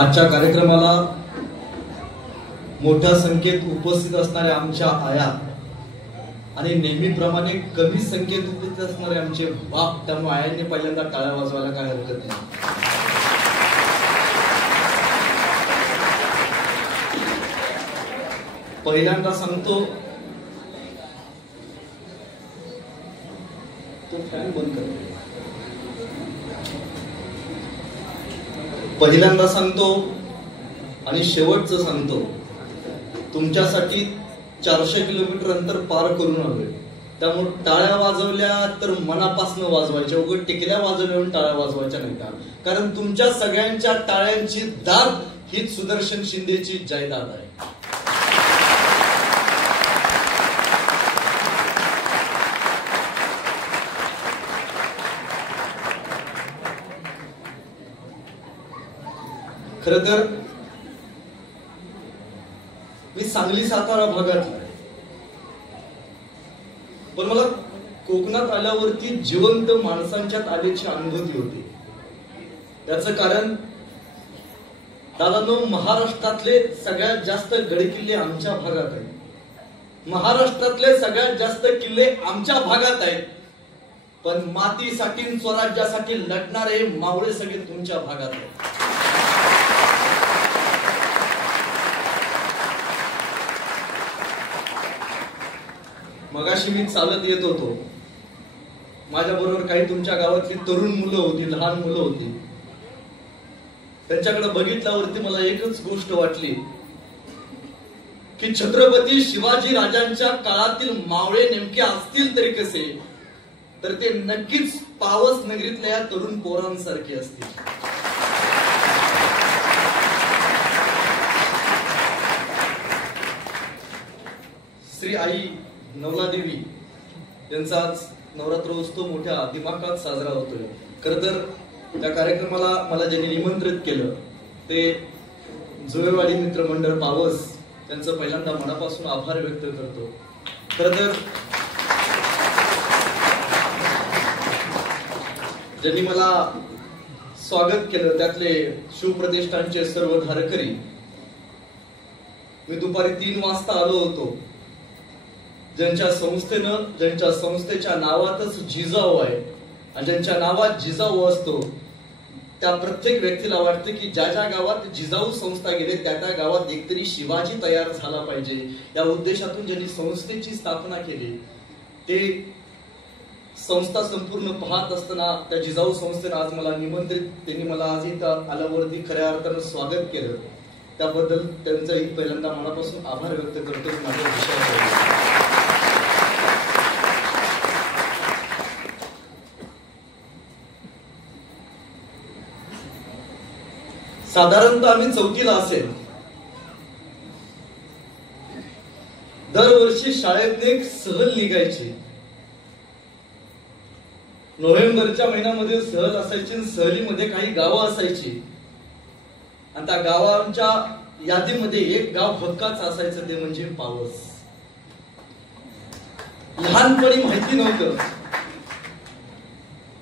आजच्या कार्यक्रमाला मोठ्या संख्येत उपस्थित असणाऱ्या आमच्या आया आणि नेहमीप्रमाणे कमी संख्येत उपस्थित असणारे आमचे बाप, त्यामुळे आयांनी पहिल्यांदा टाळ्या वाजवायला काय हरकत नाही. पहिल्यांदा सांगतो तो फॅन बंद कर. पहिल्यांदा सांगतो आणि शेवटचं सांगतो, तुमच्यासाठी 400 किलोमीटर अंतर पार करून आलोय. त्यामुळे टाळ्या वाजवल्या तर मनापासून वाजवायच्या, उगाच टिकल्या वाजवल्या टाळ्या वाजवायच्या नाही का. कारण तुमच्या सगळ्यांच्या टाळ्यांची दाद हीच सुदर्शन शिंदेची जायदाद आहे. खर तर मी सांगली सातारा भागातला, पण मला कोकणात आल्यावरती जिवंत माणसांच्यात आल्याची अनुभूती होती. याचं कारण दादांनो, महाराष्ट्रातले सगळ्यात जास्त गडकिल्ले आमच्या भागात आहेत. महाराष्ट्रातले सगळ्यात जास्त किल्ले आमच्या भागात आहेत. पण मातीसाठी स्वराज्यासाठी लढणारे मावळे सगळे तुमच्या भागात आहेत. मगाशी मी चालत येत होतो, माझ्या बरोबर काही तुमच्या गावातली तरुण मुलं होती, लहान मुलं होती. त्यांच्याकडे बघितल्यावरती मला एकच गोष्ट वाटली की छत्रपती शिवाजी राजांच्या काळातील मावळे नेमके असतील तरी कसे, तर ते नक्कीच पावस नगरीतल्या या तरुण पोरांसारखे असतील. श्री आई नवलादेवी यांचा आज नवरात्र उत्सव मोठ्या दिमाखात साजरा होतोय. खर तर त्या कार्यक्रमाला मला ज्यांनी निमंत्रित केलं ते जुळेवाडी मित्रमंडळ पावस, त्यांचं पहिल्यांदा मनापासून आभार व्यक्त करतो. खर तर ज्यांनी मला स्वागत केलं त्यातले शिवप्रतिष्ठानचे सर्व धारकरी. मी दुपारी 3 वाजता आलो होतो. ज्यांच्या संस्थेच्या नावातच जिजाऊ आहे आणि ज्यांच्या नावात जिजाऊ असतो त्या प्रत्येक व्यक्तीला वाटतं की ज्या ज्या गावात जिजाऊ संस्था गेले त्या त्या गावात एकतरी शिवाजी तयार झाला पाहिजे. या उद्देशातून ज्यांनी संस्थेची स्थापना केली ते संस्था संपूर्ण पाहत असताना त्या जिजाऊ संस्थेनं आज मला निमंत्रित, त्यांनी मला आज इथं आल्यावरती खऱ्या अर्थानं स्वागत केलं. त्याबद्दल त्यांचाही पहिल्यांदा मनापासून आभार व्यक्त करतो. माझ्या विषयावर साधारणतः आम्ही 4थीला असेल, दरवर्षी शाळेत एक सहल निघायची. नोव्हेंबरच्या महिन्यामध्ये सहल असायची. सहलीमध्ये काही गावं असायची आणि त्या गावांच्या यादीमध्ये एक गाव हक्काच असायचं, ते म्हणजे पावस. लहानपणी माहिती नव्हतं,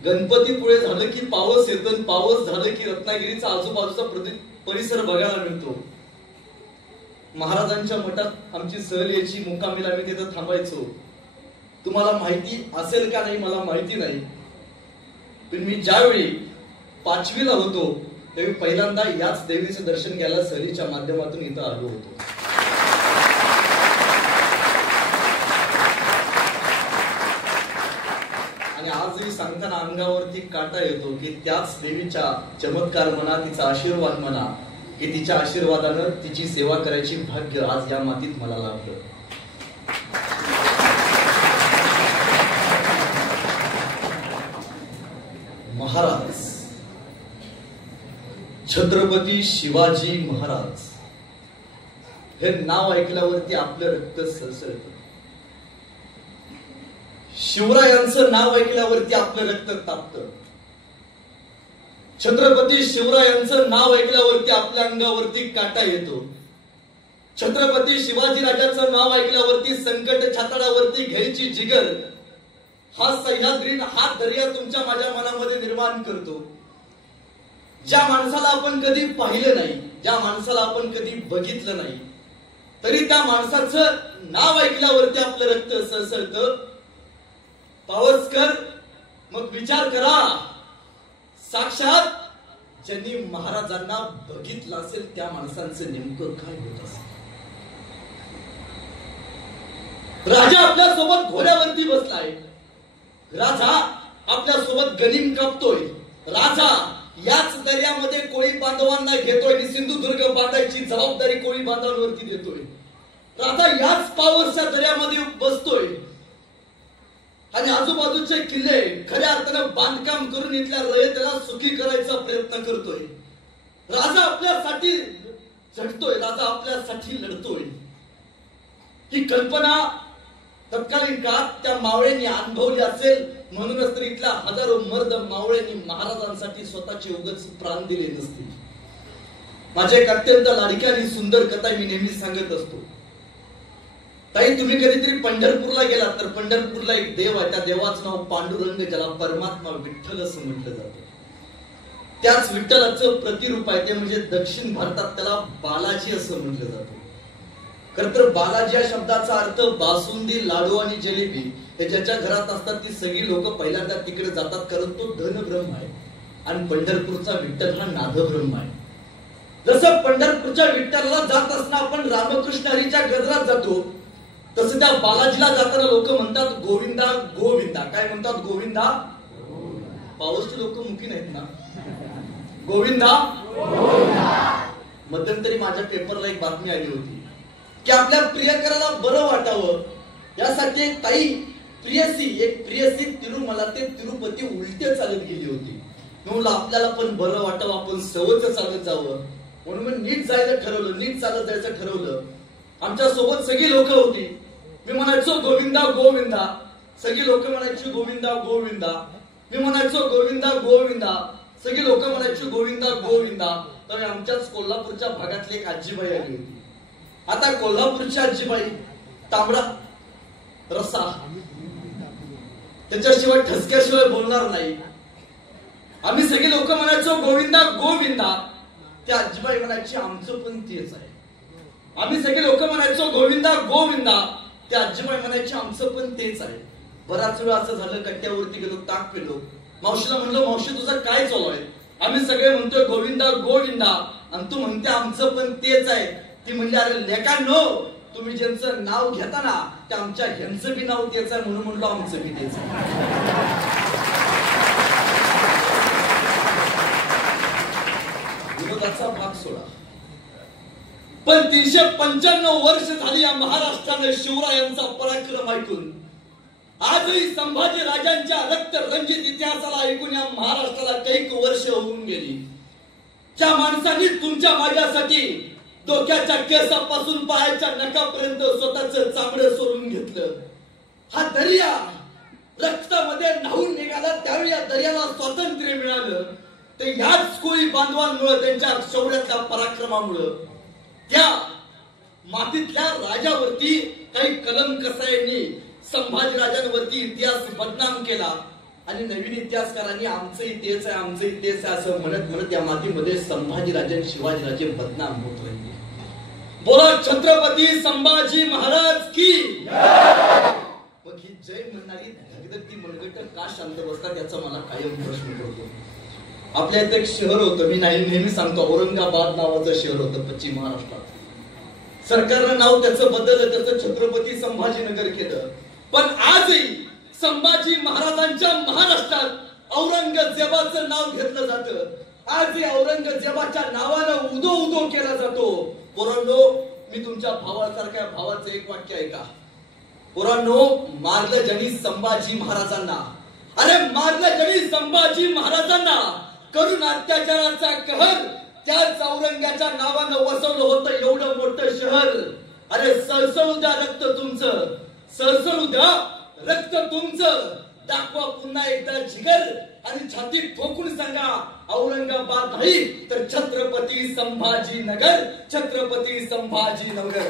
गणपतीपुळे झालं की पावस येतं, पावस झालं की रत्नागिरीचा आजूबाजूचा परिसर बघायला मिळतो. महाराजांच्या मठात आमची सहल यायची, मुक्कामीला आम्ही तिथं थांबायचो. तुम्हाला माहिती असेल का नाही मला माहिती नाही, पण मी ज्यावेळी 5वीला होतो त्यावेळी पहिल्यांदा याच देवीचं दर्शन घ्यायला सहलीच्या माध्यमातून इथं आलो होतो. आणि आजही सांगताना अंगावरती काटा येतो की त्याच देवीच्या चमत्कार म्हणा, तिचा आशीर्वाद म्हणा, की तिच्या आशीर्वादानं तिची सेवा करायची भाग्य आज या मातीत मला लाभलं. महाराज छत्रपती शिवाजी महाराज हे नाव ऐकल्यावरती आपलं रक्त सळसळतं. शिवरायांचं नाव ऐकल्यावरती आपलं रक्त तापतं. छत्रपती शिवरायांचं नाव ऐकल्यावरती आपल्या अंगावरती काटा येतो. छत्रपती शिवाजी राजाचं नाव ऐकल्यावरती संकट छाताडावरती घ्यायची जिगर हा सह्याद्री, हा दर्या तुमच्या माझ्या मनामध्ये निर्माण करतो. ज्या माणसाला आपण कधी पाहिलं नाही, ज्या माणसाला आपण कधी बघितलं नाही, तरी त्या माणसाचं नाव ऐकल्यावरती आपलं रक्त सळसळतं. पावसकर, मग विचार करा, साक्षात ज्यांनी महाराजांना बघितलं असेल त्या माणसांचं नेमकं काय होत असेल. राजा आपल्या सोबत घोड्यावरती बसलाय, राजा आपल्या सोबत गनिम कापतोय, राजा याच दर्यामध्ये कोळी बांधवांना घेतोय आणि सिंधुदुर्ग बांधायची जबाबदारी कोळी बांधवांवरती देतोय. राजा याच पावसच्या दर्यामध्ये बसतोय आणि आजूबाजूचे किल्ले खऱ्या अर्थानं बांधकाम करून इथल्या रयतेला सुखी करायचा प्रयत्न करतोय. राजा आपल्यासाठी झटतोय, राजा आपल्यासाठी लढतोय. ही कल्पना तत्कालीन काळात त्या मावळ्यांनी अनुभवली असेल, म्हणूनच तर इथल्या हजारो मर्द मावळ्यांनी महाराजांसाठी स्वतःचे उगाच प्राण दिले नसतील. माझी एक अत्यंत लाडकी आणि सुंदर कथा मी नेहमी सांगत असतो. ताई, तुम्ही कधीतरी पंढरपूरला गेलात तर पंढरपूरला एक देव आहे, त्या देवाचं नाव पांडुरंग, ज्याला परमात्मा विठ्ठल असं म्हटलं जातं. त्याच विठ्ठलाचं प्रतिरूप आहे ते म्हणजे दक्षिण भारतात त्याला बालाजी असं म्हटलं जातं. खरं तर बालाजी या शब्दाचा अर्थ बासुंदी, लाडू आणि जिलेबी. हे ज्याच्या घरात असतात ती सगळी लोक पहिल्यांदा तिकडे जातात, कारण तो धनब्रह्म आहे आणि पंढरपूरचा विठ्ठल हा नादब्रह्म आहे. जसं पंढरपूरच्या विठ्ठलाला जात असताना आपण रामकृष्ण हरीच्या गजरात जातो, तसं त्या बालाजीला जाताना लोक म्हणतात गोविंदा गोविंदा. काय म्हणतात? गोविंदा. पावसची लोक मुखी नाहीत ना. गोविंदा. मध्यंतरी माझ्या पेपरला एक बातमी आली होती की आपल्या प्रियकराला बरं वाटावं यासाठी एक ताई प्रियसी तिरुमला ते तिरुपती उलटे चालत गेली होती. म्हणून आपल्याला पण बरं वाटावं, आपण सवच चालत जावं म्हणून नीट जायचं ठरवलं, नीट चालत जायचं ठरवलं. आमच्या सोबत सगळी लोक होती. मी म्हणायचो गोविंदा गोविंदा, सगळी लोक म्हणायची गोविंदा गोविंदा. मी म्हणायचो गोविंदा गोविंदा, सगळी लोक म्हणायची गोविंदा गोविंदा. तर आमच्याच कोल्हापूरच्या भागातली एक आजीबाई आली होती. आता कोल्हापूरची आजीबाई तांबडा रस्सा त्याच्याशिवाय ठसक्याशिवाय बोलणार नाही. आम्ही सगळे लोक म्हणायचो गोविंदा गोविंदा, त्या आजीबाई म्हणायची आमचं पण तेच आहे. आम्ही सगळे लोक म्हणायचो गोविंदा गोविंदा, त्या आजीबाई म्हणायची आमचं पण तेच आहे. बराच वेळ असं झालं, कट्ट्यावरती गेलो, ताक पिलो. मावशीला म्हणलं मावशी तुझं काय चालू आहे? आम्ही सगळे म्हणतोय गोविंदा गोविंदा आणि तू म्हणते आमचं पण तेच आहे. ती म्हणली अरे लेकांनो, तुम्ही ज्यांचं नाव घेता ना ते आमच्या ह्यांचं बी नाव तेच आहे, म्हणून म्हणलो आमचं बी तेच आहे. विनोदाचा भाग सोडा, पण 395 वर्ष झाली या महाराष्ट्राने शिवरायांचा पराक्रम ऐकून. आजही संभाजी राजांच्या रक्त रंजित इतिहासाला ऐकून या महाराष्ट्राला कैक वर्ष होऊन गेली. ज्या माणसांनी तुमच्या माझ्यासाठी डोक्याच्या केसापासून पायाच्या नखापर्यंत स्वतःच चामडं सोडून घेतलं, हा दर्या रक्तामध्ये न्हाऊन निघाला, त्यावेळी या दर्याला स्वातंत्र्य मिळालं ते याच कोळी बांधवांमुळे, त्यांच्या शौर्याच्या पराक्रमामुळं. त्या मातीतल्या राजावरती काही कलंकसायांनी संभाजी राजांवरती इतिहास बदनाम केला आणि नवीन इतिहासकारांनी आमचंही तेच आहे, आमचंही तेच आहे असं म्हणत म्हणत या मातीमध्ये संभाजी राजे शिवाजी राजे बदनाम होत राहिले. बोला छत्रपती संभाजी महाराज की. मग ही जय म्हणणारी धगधगती मनगट का शांत बसतात याचा मला कायम प्रश्न पडतो. आपल्या इथे एक शहर होतं, मी नेहमी सांगतो, औरंगाबाद नावाचं शहर होतं पश्चिम महाराष्ट्रात. सरकारनं नाव त्याचं बदललं, त्याचं छत्रपती संभाजीनगर केलं. पण आजही संभाजी महाराजांच्या महाराष्ट्रात औरंगजेबाचं नाव घेतलं जातं. आजही औरंगजेबाच्या नावानं उदो उदो केला जातो. पोरांनो, मी तुमच्या भावासारख्या भावाचं एक वाक्य ऐका. पोरांनो, मारलं जणी संभाजी महाराजांना, अरे मारलं जणी संभाजी महाराजांना, करून अत्याचाराचा कहर त्याच औरंगाच्या नावानं वसवलं होतं एवढं मोठं शहर. अरे सळसळू द्या रक्त तुमचं, सळसळू द्या रक्त तुमचं. दाखवा पुन्हा एकदा जिगर आणि छाती ठोकून सांगा, औरंगाबाद नाही तर छत्रपती संभाजीनगर, छत्रपती संभाजीनगर.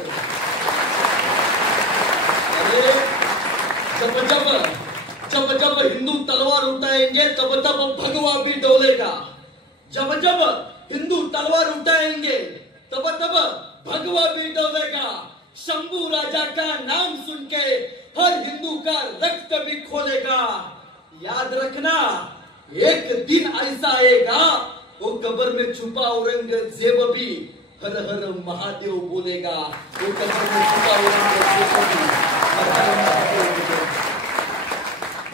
अरे जब जब जब जब हिंदू तलवार उठाएंगे तब तब भगवा भी डोलेगा. जब जब हिंदू तलवार उठाएंगे तब भगवा भी डोलेगा, शंभू राजा का नाम सुन के हर हिंदू का रक्त भी खोलेगा। याद रखना एक दिन ऐसा आएगा, वो कब्र में छुपा औरंगजेब भी हर हर महादेव बोलेगा। वो कब्र में छुपा औरंगजेब भी हर हर महादेव बोलेगा।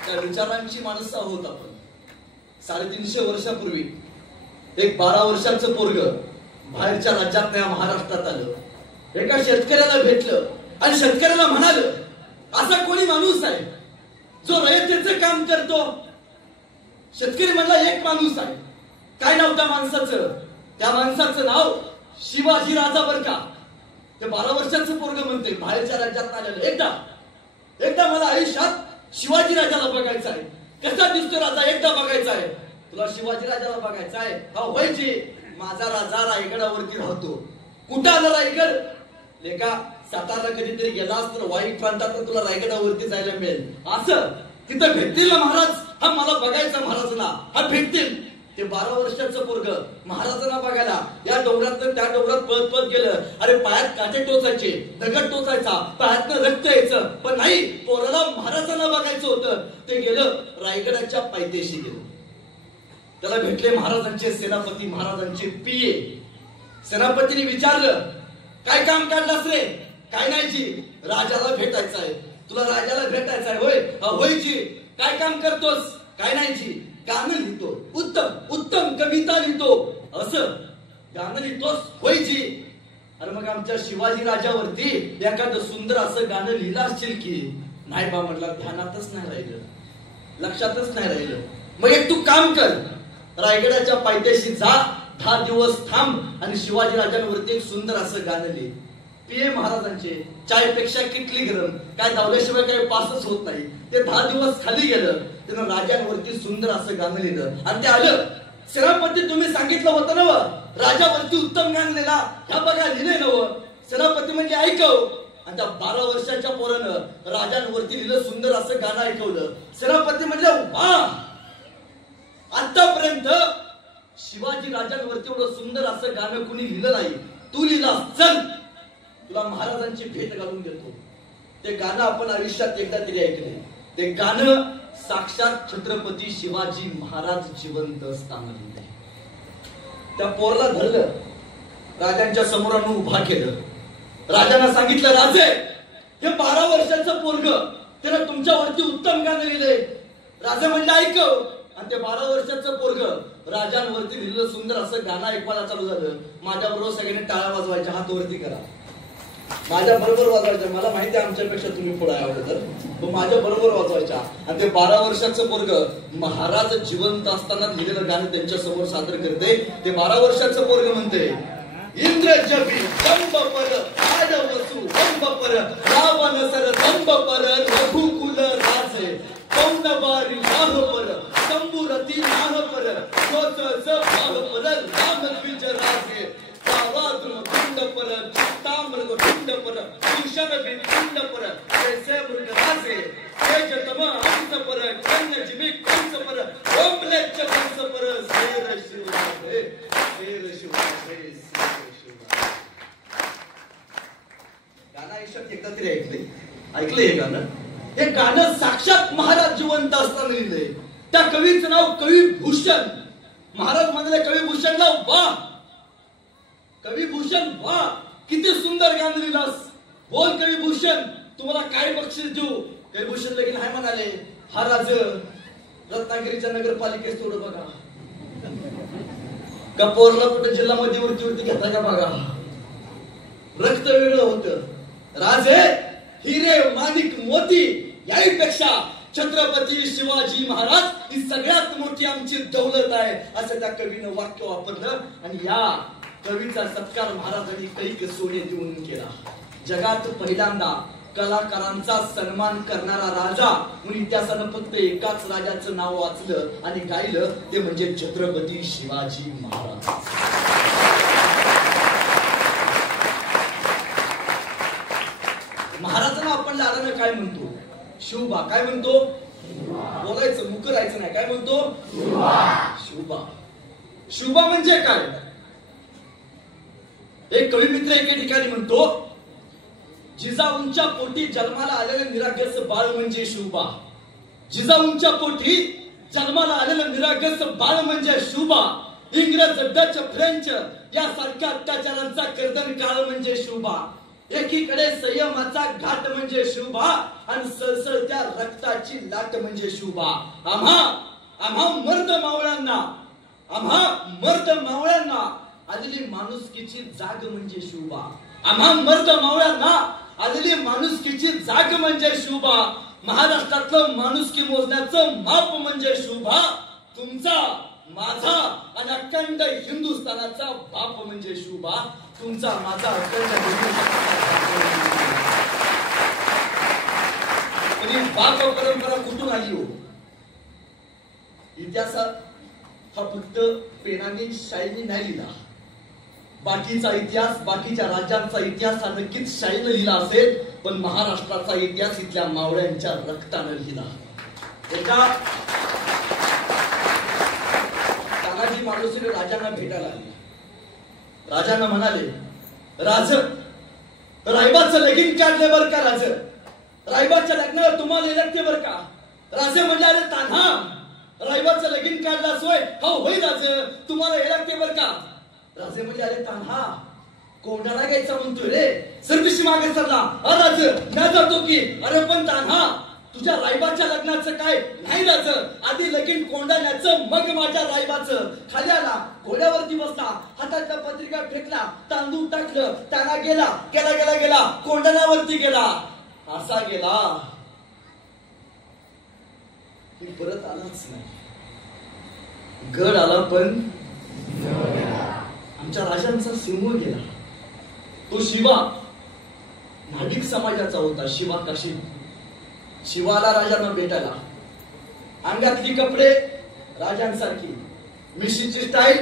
त्या विचारांची माणसं आहोत आपण। 350 वर्षापूर्वी एक 12 वर्षाचं पोरग बाहेरच्या राज्यात या महाराष्ट्रात आलं, एका शेतकऱ्याला भेटलं आणि शेतकऱ्याला म्हणाल, असा कोणी माणूस आहे जो रयतेचं काम करतो? शेतकरी म्हणला, एक माणूस आहे. काय नाव त्या माणसाचं? त्या माणसाचं नाव शिवाजी राजा बर का. ते 12 वर्षाचं पोरग म्हणते बाहेरच्या राज्यात आलेलं, एकदा मला आयुष्यात शिवाजी राजाला बघायचं आहे. कसा दिसतो राजा एकदा बघायचा आहे. तुला शिवाजी राजाला बघायचा आहे? हा व्हायची. माझा राजा रायगडावरती राहतो. कुठं आलं रायगड? लेका सातारा कधीतरी गेलास तर वाई प्रांतात तुला रायगडावरती जायला मिळेल. असं तिथं भेटतील ना महाराज? हा मला बघायचा महाराजांना. हा भेटतील. ते 12 वर्षाचं पोरग महाराजांना बघायला या डोंगरात त्या डोंगरात पळत गेलं. अरे पायात काटे टोचायचे, दगड टोचायचा, पायातनं रक्त यायचं, पण नाही, पोराला महाराजांना बघायचं होतं. ते गेलं रायगडाच्या पायथ्याशी गेलं. त्याला भेटले महाराजांचे सेनापती, महाराजांचे पिये. सेनापतीने विचारलं, काय काम काढलास रे? काय नाही जी, राजाला भेटायचं आहे. तुला राजाला भेटायचं आहे? होय. होय जी. काय काम करतोस? काय नाही जी, गाणं लिहितो. उत्तम कविता लिहितो. असं गाणं लिहितोस? होय जी. अरे मग आमच्या शिवाजी राजावरती एखादं सुंदर असं गाणं लिहिलं असशील की? नाही बा म्हटलं, ध्यानातच नाही राहिलं, लक्षातच नाही राहिलं. मग एक तू काम कर, रायगडाच्या पायथ्याशी जा, 10 दिवस थांब आणि शिवाजी राजांवरती एक सुंदर असं गाणं लिह. पिये महाराजांचे चायपेक्षा किटली गरम, काय धावल्याशिवाय काही पासच होत नाही. ते 10 दिवस खाली गेलं. त्यानं राजांवरती सुंदर असं गाणं लिहिलं आणि ते आलं. सेनापती तुम्ही सांगितलं होतं ना राजावरती उत्तम गाणं लिहिला, ह्या बघा लिहिले नव. सेनापती म्हणजे ऐकव. आणि त्या 12 वर्षाच्या पोरानं राजांवरती लिहिलं सुंदर असं गाणं ऐकवलं. सेनापती म्हणजे वा, आतापर्यंत शिवाजी राजांवरती एवढं सुंदर असं गाणं कुणी लिहिलं नाही. तू लिहिला, चल तुला महाराजांची भेट घालून देतो. ते गाणं आपण आयुष्यात एकदा तरी ऐकले. ते गाणं साक्षात छत्रपती शिवाजी महाराज जिवंत असताना लिहिले. त्या पोरला धरलं, राजांच्या समोर आणून उभा केलं. राजांना सांगितलं, राजे हे 12 वर्षाचं पोरग, त्यानं तुमच्यावरती उत्तम गाणं लिहिलंय. राजा म्हणलं ऐकव. आणि ते 12 वर्षाचं पोरग राजांवरती लिहिलं सुंदर असं गाणं ऐकवायला चालू झालं. माझ्या बरोबर सगळ्यांनी टाळ्या वाजवायच्या, हात वरती करा. माझ्या बरोबर वाजवायच्या. मला माहिती आहे आमच्यापेक्षा तुम्ही पुढे आहे अगोदर, तो माझ्या बरोबर वाजवायच्या. आणि ते 12 वर्षाचं पोरग महाराज जिवंत असताना लिहिलेलं गाणं त्यांच्या समोर सादर करते. ते 12 वर्षाचं पोरग म्हणते, इंद्र जबी दंब पर राज वसु दंब पर रावण सर दंब पर रघुकुल राजे पौनबारी नाह पर शंभुरती नाह पर जोत भाव पर राम द्विज राजे पावाद्रुम कुंड पर चित्ताम्र कुंड पर भूषण कुंड पर जैसे मृग राजे तेज तम अंत पर कन्या जिमी कंस पर ओमलेच कंस पर शेर शिवराजे शेर शिवराजे. गाणं आयुष्यात एकदा तरी ऐकलंय हे गाणं. हे गाणं साक्षात महाराज जिवंत असताना लिहिलंय. त्या कवीचं नाव कवी भूषण. महाराज म्हणाले कवी भूषणला वा, कवी भूषण वा, किती सुंदर गाणं लिहिलास. बोल कवी भूषण, तुम्हाला काय बक्षीस देऊ? कवी भूषण लगीन हाय म्हणाले, हा राज रत्नागिरीच्या नगरपालिकेत थोडं बघा, कपोरला कुठे जिल्हा मध्यवर्ती घेतला का बघा. रक्त वेगळं होतं. राजे हिरे माणिक मोती याहीपेक्षा छत्रपती शिवाजी महाराज ही सगळ्यात मोठी आमची दौलत आहे, असं त्या कवीनं वाक्य वापरलं. आणि या कवीचा सत्कार महाराजांनी कैक सोने देऊन केला. जगात पहिल्यांदा कलाकारांचा सन्मान करणारा राजा म्हणून इतिहासानं फक्त एकाच राजाचं नाव वाचलं आणि गायलं, ते म्हणजे छत्रपती शिवाजी महाराज. महाराजांना आपण लाडानं काय म्हणतो? शिवबा. काय म्हणतो? बोलायचं, मुख राहायचं नाही. काय म्हणतो? शिवबा. शिवबा म्हणजे काय? एक कवी मित्र एके ठिकाणी म्हणतो, जिजाऊंच्या पोटी जन्माला आलेलं निरागस बाळ म्हणजे शिवबा. जिजाऊंच्या पोटी जन्माला आलेलं निरागस बाळ म्हणजे शिवबा. इंग्रज, डच, फ्रेंच यासारख्या अत्याचारांचा कर्दन काळ म्हणजे शिवबा. एकीकडे संयमाचा घाट म्हणजे शिवबा आणि सळसळत्या रक्ताची लाट म्हणजे शिवबा. आम्हा मर्द मावळ्यांना आलेली माणुसकीची जाग म्हणजे शिवबा. आम्हा मर्द मावळ्यांना आलेली माणुसकीची जाग म्हणजे शिवबा. महाराष्ट्रातलं माणुसकी मोजण्याचं माप म्हणजे शिवबा. तुमचा, माझा आणि अखंड हिंदुस्थानाचा बाप म्हणजे शिवबा. तुमचा, माझा अखंड बाप परंपरा कुठून आली हो? इतिहासात हा फक्त पेनाने शाईने नाही लिहिला. बाकीचा इतिहास, बाकीच्या राज्यांचा इतिहास हा नक्कीच शाईने लिहिला असेल, पण महाराष्ट्राचा इतिहास इथल्या मावळ्यांच्या रक्ताने लिहिला. एका तानाजी मालुसरे राजांना भेटायला आले. राजांना म्हणाले, राज, रायबाचं लगीन काढले बर का राज. रायबाच्या लग्नाला तुम्हाला येते बर का. राजे म्हणजे, अरे तान्हा, रायबाचं लगीन काढला सोय. हो होय राज, तुम्हाला हे लागते बर का. राजे म्हणजे, अरे तान्हा, कोंडाळा घ्यायचा म्हणतोय रे, सर्विसी मागे सरला. राज, मी जातो की. अरे पण तान्हा, तुझ्या रायबाच्या लग्नाचं काय नाही राज, आधी लगीन कोंडाण्याचं, मग माझ्या रायबाचं. खाली आला, घोड्यावरती बसला, हातातल्या पत्रिका फेकला, तांदूळ टाकलं, ताना गेला गेला गेला गेला कोंडाण्यावरती गेला. असा गेला की परत आलाच नाही. गड आला पण आमच्या राजांचा सिंह गेला. तो शिवा नाभिक समाजाचा होता. शिवा काशी. शिवाला राजांना भेटायला. अंगातली कपडे राजांसारखी, मिशीची स्टाईल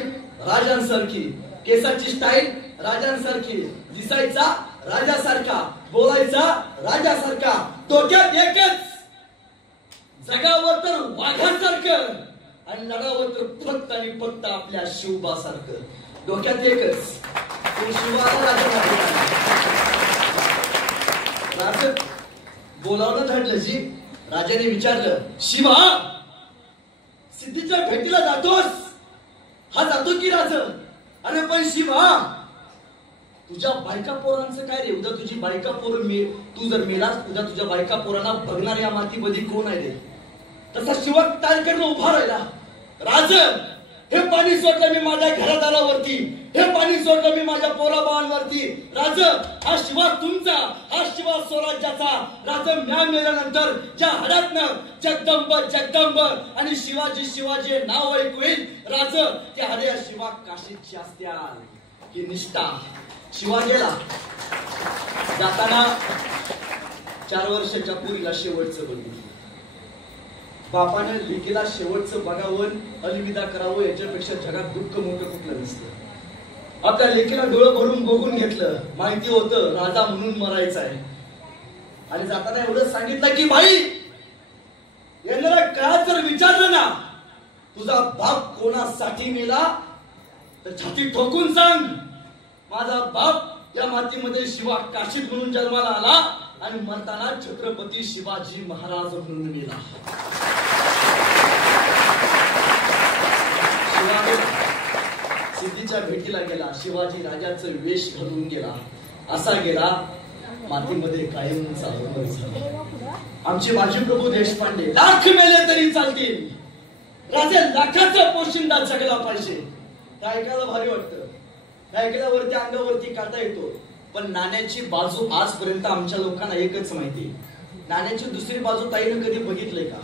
राजांसारखी, केसाची स्टाईल राजांसारखी, दिसायचा राजासारखा, बोलायचा राजासारखा, डोक्यात एकच, जगावं तर वाघासारखं आणि लढावं तर फक्त आणि फक्त आपल्या शिवबासारखं. डोक्यात एकच. तो शिवाला राजा बोलावलं धाडलं जी. राजाने विचारलं, शिवा, सिद्धीच्या भेटीला जातोस? हा जातो की राज. अरे पण शिवा, तुझ्या बायका पोरांचं काय रे? उद्या तुझी बायका पोर तू जर मेलास, उद्या तुझ्या बायका पोरांना बघणार या मातीमध्ये कोण आहे रे? तसा शिवा तालकडनं उभा राहिला. राज, हे पाणी सोडलं मी माझ्या घरादारावरती, हे पाणी सोडलं मी माझ्या पोराबाळांवरती. राज, हा शिवा तुमचा, हा शिवा स्वराज्याचा. राज, म्या मेल्यानंतर ज्या हड्यातनं जगदंब जगदंब आणि शिवाजी शिवाजी नाव ऐकू येईल, राज, त्या हड्या शिवा काशीची असत्याल ही निष्ठा. शिवा गेला. जाताना 4 वर्षाच्या पोरीला शेवटचं बघितलं. बापाने लेकीला शेवटचं बघावं, अलविदा करावं, याच्यापेक्षा जगात दुःख मोठं कुठलं नसतं. आपल्या लेकीला डोळं भरून बघून घेतलं. माहिती होतं राजा म्हणून मरायचं आहे. आणि जाताना एवढं सांगितलं की भाई, येणाऱ्या काळात जर विचारलं ना तुझा बाप कोणासाठी मेला, तर छाती ठोकून सांग, माझा बाप या मातीमध्ये शिवा काशीत म्हणून जन्माला आला आणि मरताना छत्रपती शिवाजी महाराज म्हणून मेला. सिद्धीच्या भेटीला गेला. शिवाजी राजाचं वेश घालून गेला. असा गेला मातीमध्ये कायमचा अमर झाला. आमचे माजी प्रभू देशपांडे, लाख मेले तरी चालतील, राजे लाखाचा पोशिंदा जगला पाहिजे. त्या ऐकायला भारी वाटतं, त्या ऐकल्यावरती अंगावरती काटा येतो. पण नाण्याची बाजू आजपर्यंत आमच्या लोकांना एकच माहिती. नाण्याची दुसरी बाजू ताईनं कधी बघितलंय का?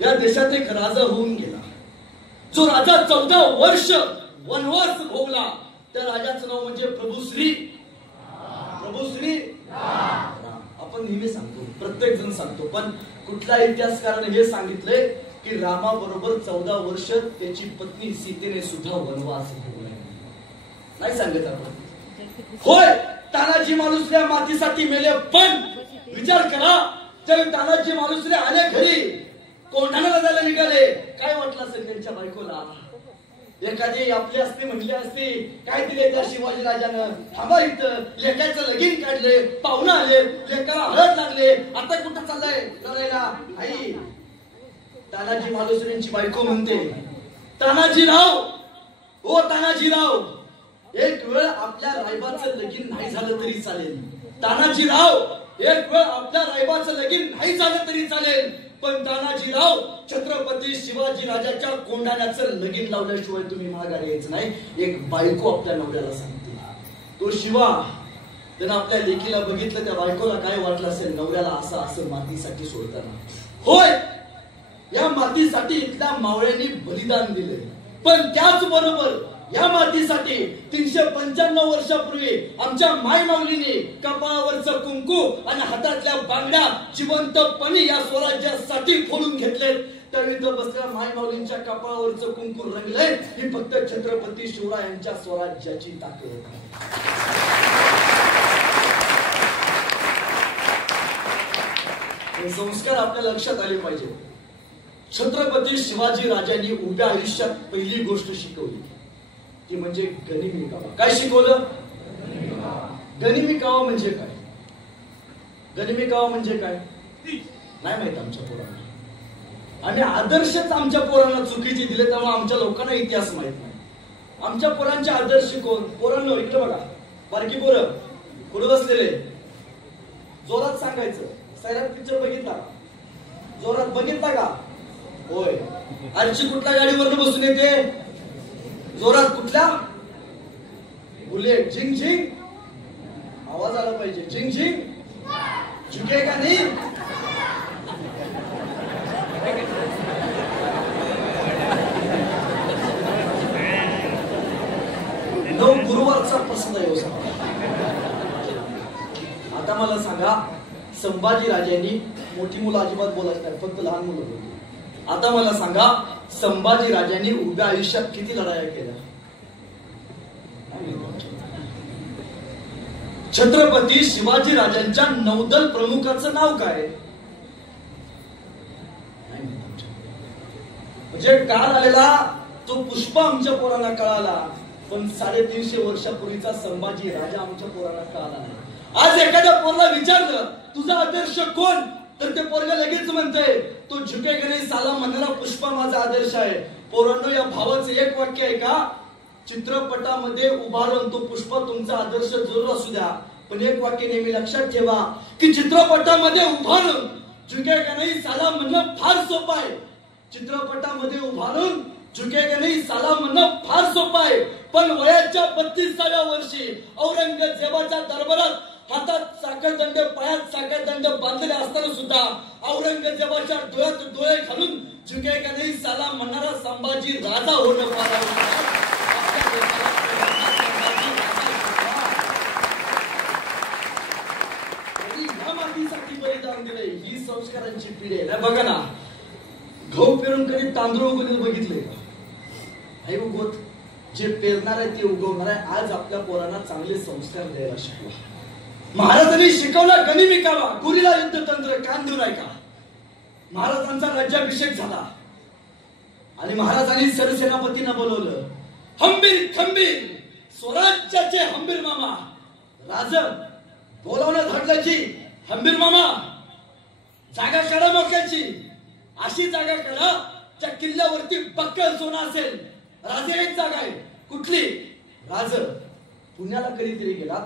या देशात एक राजा होऊन गेला, जो राजा 14 वर्ष वनवास भोगला. त्या राजाचं नाव म्हणजे प्रभुश्री आपण नेहमी सांगतो, प्रत्येक जण सांगतो, पण कुठल्या इतिहासकाराने हे सांगितलंय की रामाबरोबर 14 वर्ष त्याची पत्नी सीतेने सुद्धा वनवास भोगला. नाही सांगत आपण. होय, तानाजी मालुसरे मातीसाठी मेले, पण विचार करा, ज्यावेळी तानाजी मालुसरे आले घरी, कोंढाण्याला जायला निघाले, काय वाटलं असेल त्यांच्या बायकोला? एखादी आपले असते म्हणले असते काय दिले त्या शिवाजी राजानं, थांबा इथं लेकाचं लगीन काढले, पाहुणा आले, लेकाला हळद लागले, आता कुठं चाललाय लढायला? आई तानाजी मालुसरेंची बायको म्हणते, तानाजीराव ओ तानाजीराव, एक वेळ आपल्या रायबाचं लगीन नाही झालं तरी चालेल. तानाजीराव, एक वेळ आपल्या रायबाचं लगीन नाही झालं तरी चालेल, पण तानाजीराव छत्रपती शिवाजी राजाच्या कोंढाण्याचं लगीन लावल्याशिवाय तुम्ही माघारी यायचं नाही. एक बायको आपल्या नवऱ्याला सांगते. तो शिवा त्यानं आपल्या लेकीला बघितलं, त्या बायकोला काय वाटलं असेल, नवऱ्याला असं मातीसाठी सोडताना. होय, या मातीसाठी इथल्या मावळ्यांनी बलिदान दिले, पण त्याचबरोबर या मातीसाठी 395 वर्षापूर्वी आमच्या माय माऊलीने कपाळावरचं कुंकू आणि हातातल्या बांगड्या जिवंतपणे या स्वराज्यासाठी फोडून घेतलेत. तर इथं बसल्या माय माऊलींच्या कपाळावरचं कुंकू रंगलंय, ही फक्त छत्रपती शिवरायांच्या स्वराज्याची ताकद आहे. हे संस्कार आपल्या लक्षात आले पाहिजे. छत्रपती शिवाजी राजांनी उभ्या आयुष्यात पहिली गोष्ट शिकवली ती म्हणजे गनिमी कावा. काय शिकवलं? गनिमी कावा म्हणजे काय? गनिमी कावा म्हणजे काय नाही माहित आमच्या पोरांना. आणि आदर्शच आमच्या पोरांना चुकीचे दिले, त्यामुळे आमच्या लोकांना इतिहास माहित नाही. आमच्या पोरांचे आदर्श कोण? पोरांनो इकडे बघा, बारकी पोरं कुठे बसलेले, जोरात सांगायचं. सैराट पिक्चर बघितला? जोरात बघितला का? होय. आरची कुठल्या गाडीवर बसून येते? जोरात कुठल्या? बुलेट. झिंग झिंग आवाज आला पाहिजे. झिंग झिंग झुके का नाही? गुरुवारचा प्रसंग आहे. आता मला सांगा, संभाजी राजांनी, मोठी मुलं अजिबात बोलायचं नाही, फक्त लहान मुलं बोलली. आता मला सांगा, संभाजी राजांनी उभ्या आयुष्यात किती लढाया केल्या? छत्रपती शिवाजी राजांच्या नौदल प्रमुखाचं नाव काय? म्हणजे काल आलेला तो पुष्पा आमच्या पोरांना कळाला, पण 350 वर्षापूर्वीचा संभाजी राजा आमच्या पोरांना कळाला नाही. आज एखाद्या पोराला विचारलं तुझा आदर्श कोण, तर ते पोरगा लगेच म्हणतंय तो झुकेगा नहीं साला म्हणणारा पुष्पा माझा आदर्श आहे. पोरांनो, या भावाचं एक वाक्य आहे का? चित्रपटामध्ये उभारून तो पुष्पा तुमचा आदर्श जरूर असू द्या, पण एक वाक्य नेहमी लक्षात ठेवा की चित्रपटामध्ये उभारून झुकेगा नहीं साला म्हणणं फार सोपं आहे. चित्रपटामध्ये उभारून झुकेगा नहीं साला म्हणणं फार सोपं आहे, पण वयाच्या 32व्या वर्षी औरंगजेबाच्या दरबारात हातात साखळदंड, पायात साखळदंड बांधलेले असताना सुद्धा औरंगजेबाच्या डोळ्यात डोळे घालून झुकेगा नहीं साला म्हणणारा संभाजी राजा होणं फार या मातीसाठी बलिदान दिले. ही संस्कारांची पिढी आहे. बघा ना, गहू पेरून कधी तांदूळ उगवलेलं बघितलंय का? हे उगवत जे पेरणार आहे ते उगवणार आहे. आज आपल्या पोरांना चांगले संस्कार द्यायला शिकवा. महाराजांनी शिकवला गनिमी कावा, गुरीला युद्ध तंत्र, कान देऊ नाही का? महाराजांचा राज्याभिषेक झाला आणि महाराजांनी सरसेनापतींना बोलवलं. हंबीर खंबीर स्वराज्याचे हंबीर मामा. राज बोलावणं धाडल्याची हंबीर मामा, जागा काढा मोक्याची. अशी जागा काढा त्या किल्ल्यावरती बक्कल सोनं असेल. राजे एक जागा आहे. कुठली? राज पुण्याला कधीतरी गेला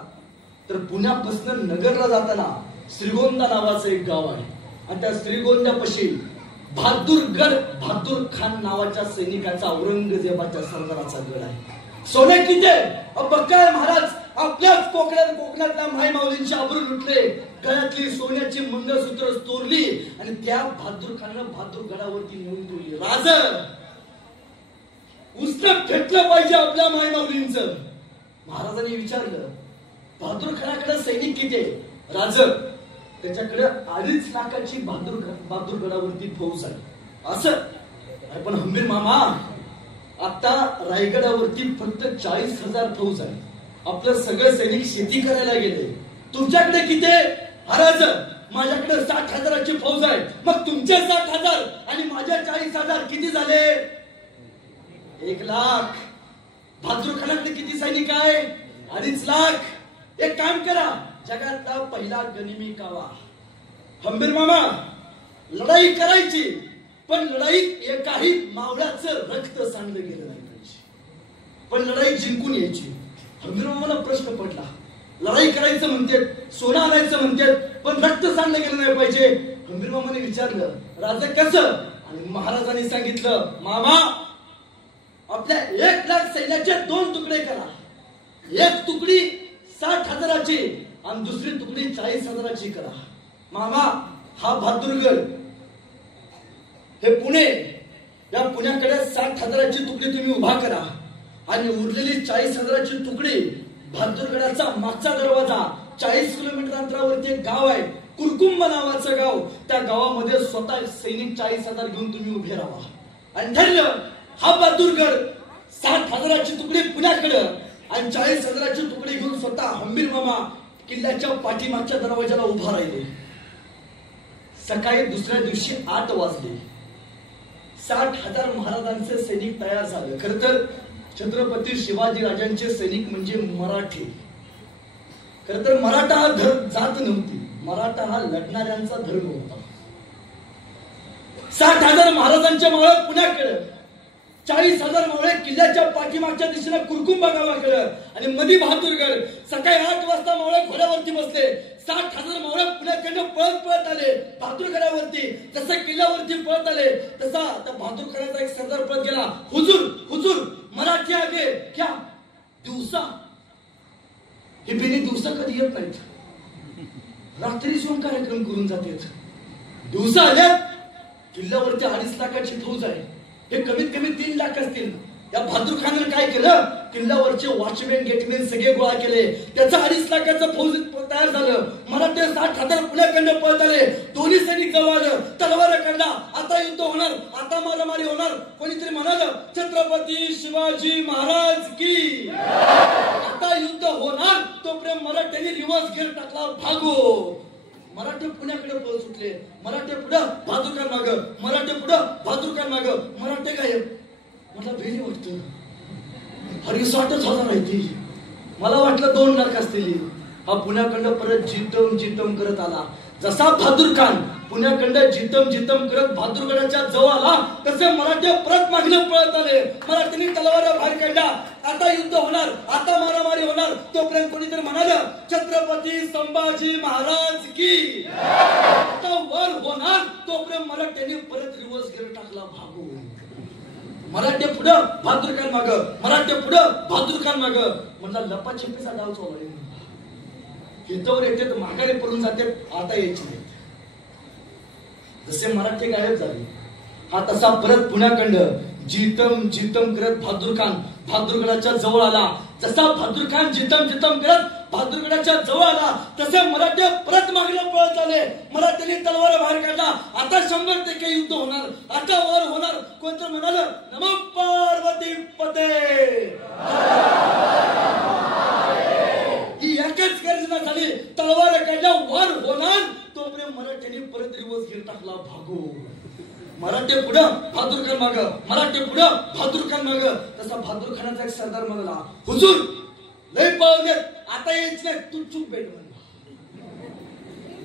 तर पुण्यापासून नगरला जाताना श्रीगोंदा नावाचं एक गाव आहे आणि त्या श्रीगोंद्यापाशी बहादूर खान नावाच्या सैनिकाचा, औरंगजेबाच्या सरदाराचा गड आहे. सोने किती? बक्कळ महाराज आपल्याच कोकणातल्या माय माऊलींची आबरू लुटले, गळ्यातली सोन्याची मंगळसूत्र चोरली आणि त्या बहादूर खानानं बहादूर गडावरती नेऊन ठेवली. राज उसनं फेटलं पाहिजे आपल्या माय माऊलींचं. महाराजांनी विचारलं, बहादूर खानाकडे सैनिक किती आहे? राज त्याच्याकडे 2.5 लाखाची बहादूर गडावरती फौज आहे. असं पण हंबीर मामा, आता रायगडावरती फक्त 40,000 फौज आहे. आपलं सगळे सैनिक शेती करायला गेले. तुमच्याकडे किती? महाराज माझ्याकडे 60,000ची फौज आहे. मग तुमचे 60,000 आणि माझ्या 40,000 किती झाले? 1 लाख. भाद्रुखानाकडे किती सैनिक आहे? 2.5 लाख. एक काम करा, जगातला पहिला गनिमी कावा हंबीर मामा. लढाई करायची, पण लढाईत एकाही मावळ्याचं रक्त सांडलं गेलं नाही पाहिजे, पण लढाई जिंकून यायची. हंबीर मामाला प्रश्न पडला, लढाई करायचं म्हणते, सोनं आणायचं म्हणते, पण रक्त सांडलं गेलं नाही पाहिजे. हंबीर मामाने विचारलं, राजा कसं? आणि महाराजांनी सांगितलं, मामा आपल्या 1 लाख सैन्याचे 2 तुकडे करा. एक तुकडी 60,000ची आणि दुसरी तुकडी 40,000ची करा. मामा हा बहादूरगड, हे पुणे, या पुण्याकडे 60,000ची तुकडी तुम्ही उभा करा आणि उरलेली 40,000ची तुकडी बहादूरगडाचा मागचा दरवाजा 40 किलोमीटर अंतरावरती एक गाव आहे कुरकुंब नावाचं गाव, त्या गावामध्ये स्वतः सैनिक 40,000 घेऊन तुम्ही उभे राहा. आणि ठरलं, हा बहादूरगड 60,000ची तुकडी पुण्याकडे आणि 40,000ची तुकडी घेऊन स्वतः हंबीर मामा किल्ल्याच्या पाठीमागच्या दरवाजाला उभा राहिले. सकाळी दुसऱ्या दिवशी 8 वाजले. 60,000 महाराजांचे सैनिक तयार झाले. खर तर छत्रपती शिवाजी राजांचे सैनिक म्हणजे मराठी. खर तर मराठा हा जात नव्हती, मराठा हा लढणाऱ्यांचा धर्म होता. 60,000 महाराजांच्या मावळे पुण्याकडे, 40,000 मावळे किल्ल्याच्या पाठीमागच्या दिशेला कुरकुंबा गावाकडे आणि मधी बहादूरगड. सकाळी 8 वाजता मावळे घोड्यावरती बसले. 60,000 मावळे पुण्याकडनं पळत पळत आले बहादूरगडावरती. जसं किल्ल्यावरती पळत आले तसा त्या बहादूरगडाचा एक सरदार पळत गेला, हुजूर हुजूर मराठी आगे क्या? दिवसा हे बेने दिवसा कधी येत नाहीत, रात्री येऊन कार्यक्रम करून जातात. दिवसा आल्यात, किल्ल्यावरती 2.5 लाखाची फौज आहे, हे कमीत कमी 3 लाख असतील. या बहादूरखानाने काय केलं, किल्ल्यावरचे वॉचमॅन गेटमॅन सगळे गोळा केले. त्याचा 2.5 लाखाचं फौज तयार झालं. मराठी 60,000 पुण्याकडनं पळत आले. दोन्ही सैनिक जवळ आलं, तलवार काढला. आता युद्ध होणार, आता मारामारी होणार. कोणीतरी म्हणालं, छत्रपती शिवाजी महाराज की. आता युद्ध होणार तोपर्यंत मराठ्यांनी रिव्हर्स गिअर टाकला, भागो. मराठे पुण्याकडे पळ सुटले. मराठे पुढं, बहादूरखान मागं, मराठे पुढं, बहादूरखान मागं. मराठे गायब. मला भेली वाटतं, अरे 60,000 आहे ती. मला वाटलं 2 लाख असतील. हा पुण्याकडं परत जितम करत आला. जसा बहादूरखान पुण्याकडं जितम करत बहादूरगडाच्या जवळ आला तसे मराठे परत मागणं पळत आले. मराठ्यांनी तलवार बाहेर काढल्या. आता युद्ध होणार, आता मारामारी होणार. तोपर्यंत कोणीतरी म्हणालं, छत्रपती संभाजी महाराज की. आता वर होणार तोपर्यंत मराठ्यांनी परत रिव्हर्स गिअर टाकला, भागो. मराठे पुढं, बहादूरखान मागं, मराठे पुढं, बहादूरखान मागं. म्हणला लपाछपीचा डाव चालू आहे. युद्धावर येते तर माघारी पळून जाते, आता यायची नाही. जसे मराठे गायब झाले, हा तसा परत पुण्याकडं जितम करत बहादूरगडाच्या जवळ आला. जसा बहादूरखान जितम करत बहादूरगडाच्या जवळ आला तसे मराठे परत मागणं पळत आले. मराठ्यांनी तलवार बाहेर काढला. आता 100% युद्ध होणार, आता वर होणार. कोणतं म्हणालं, नमो पार्वती पते. ही एकच गर्जना झाली. तलवार काढल्या, वर होणार तोपर्यंत मराठ्यांनी परत रिव्हर्स गिअर टाकला, भागो. मराठे पुढं, बहादूरखान मागं, मराठे पुढं, बहादूरखान मागं. तसा बहादूरखानाचा एक सरदार म्हणाला, हुजूर लय पावलेत, आता यायचं नाही, तू चूप भेट म्हणला.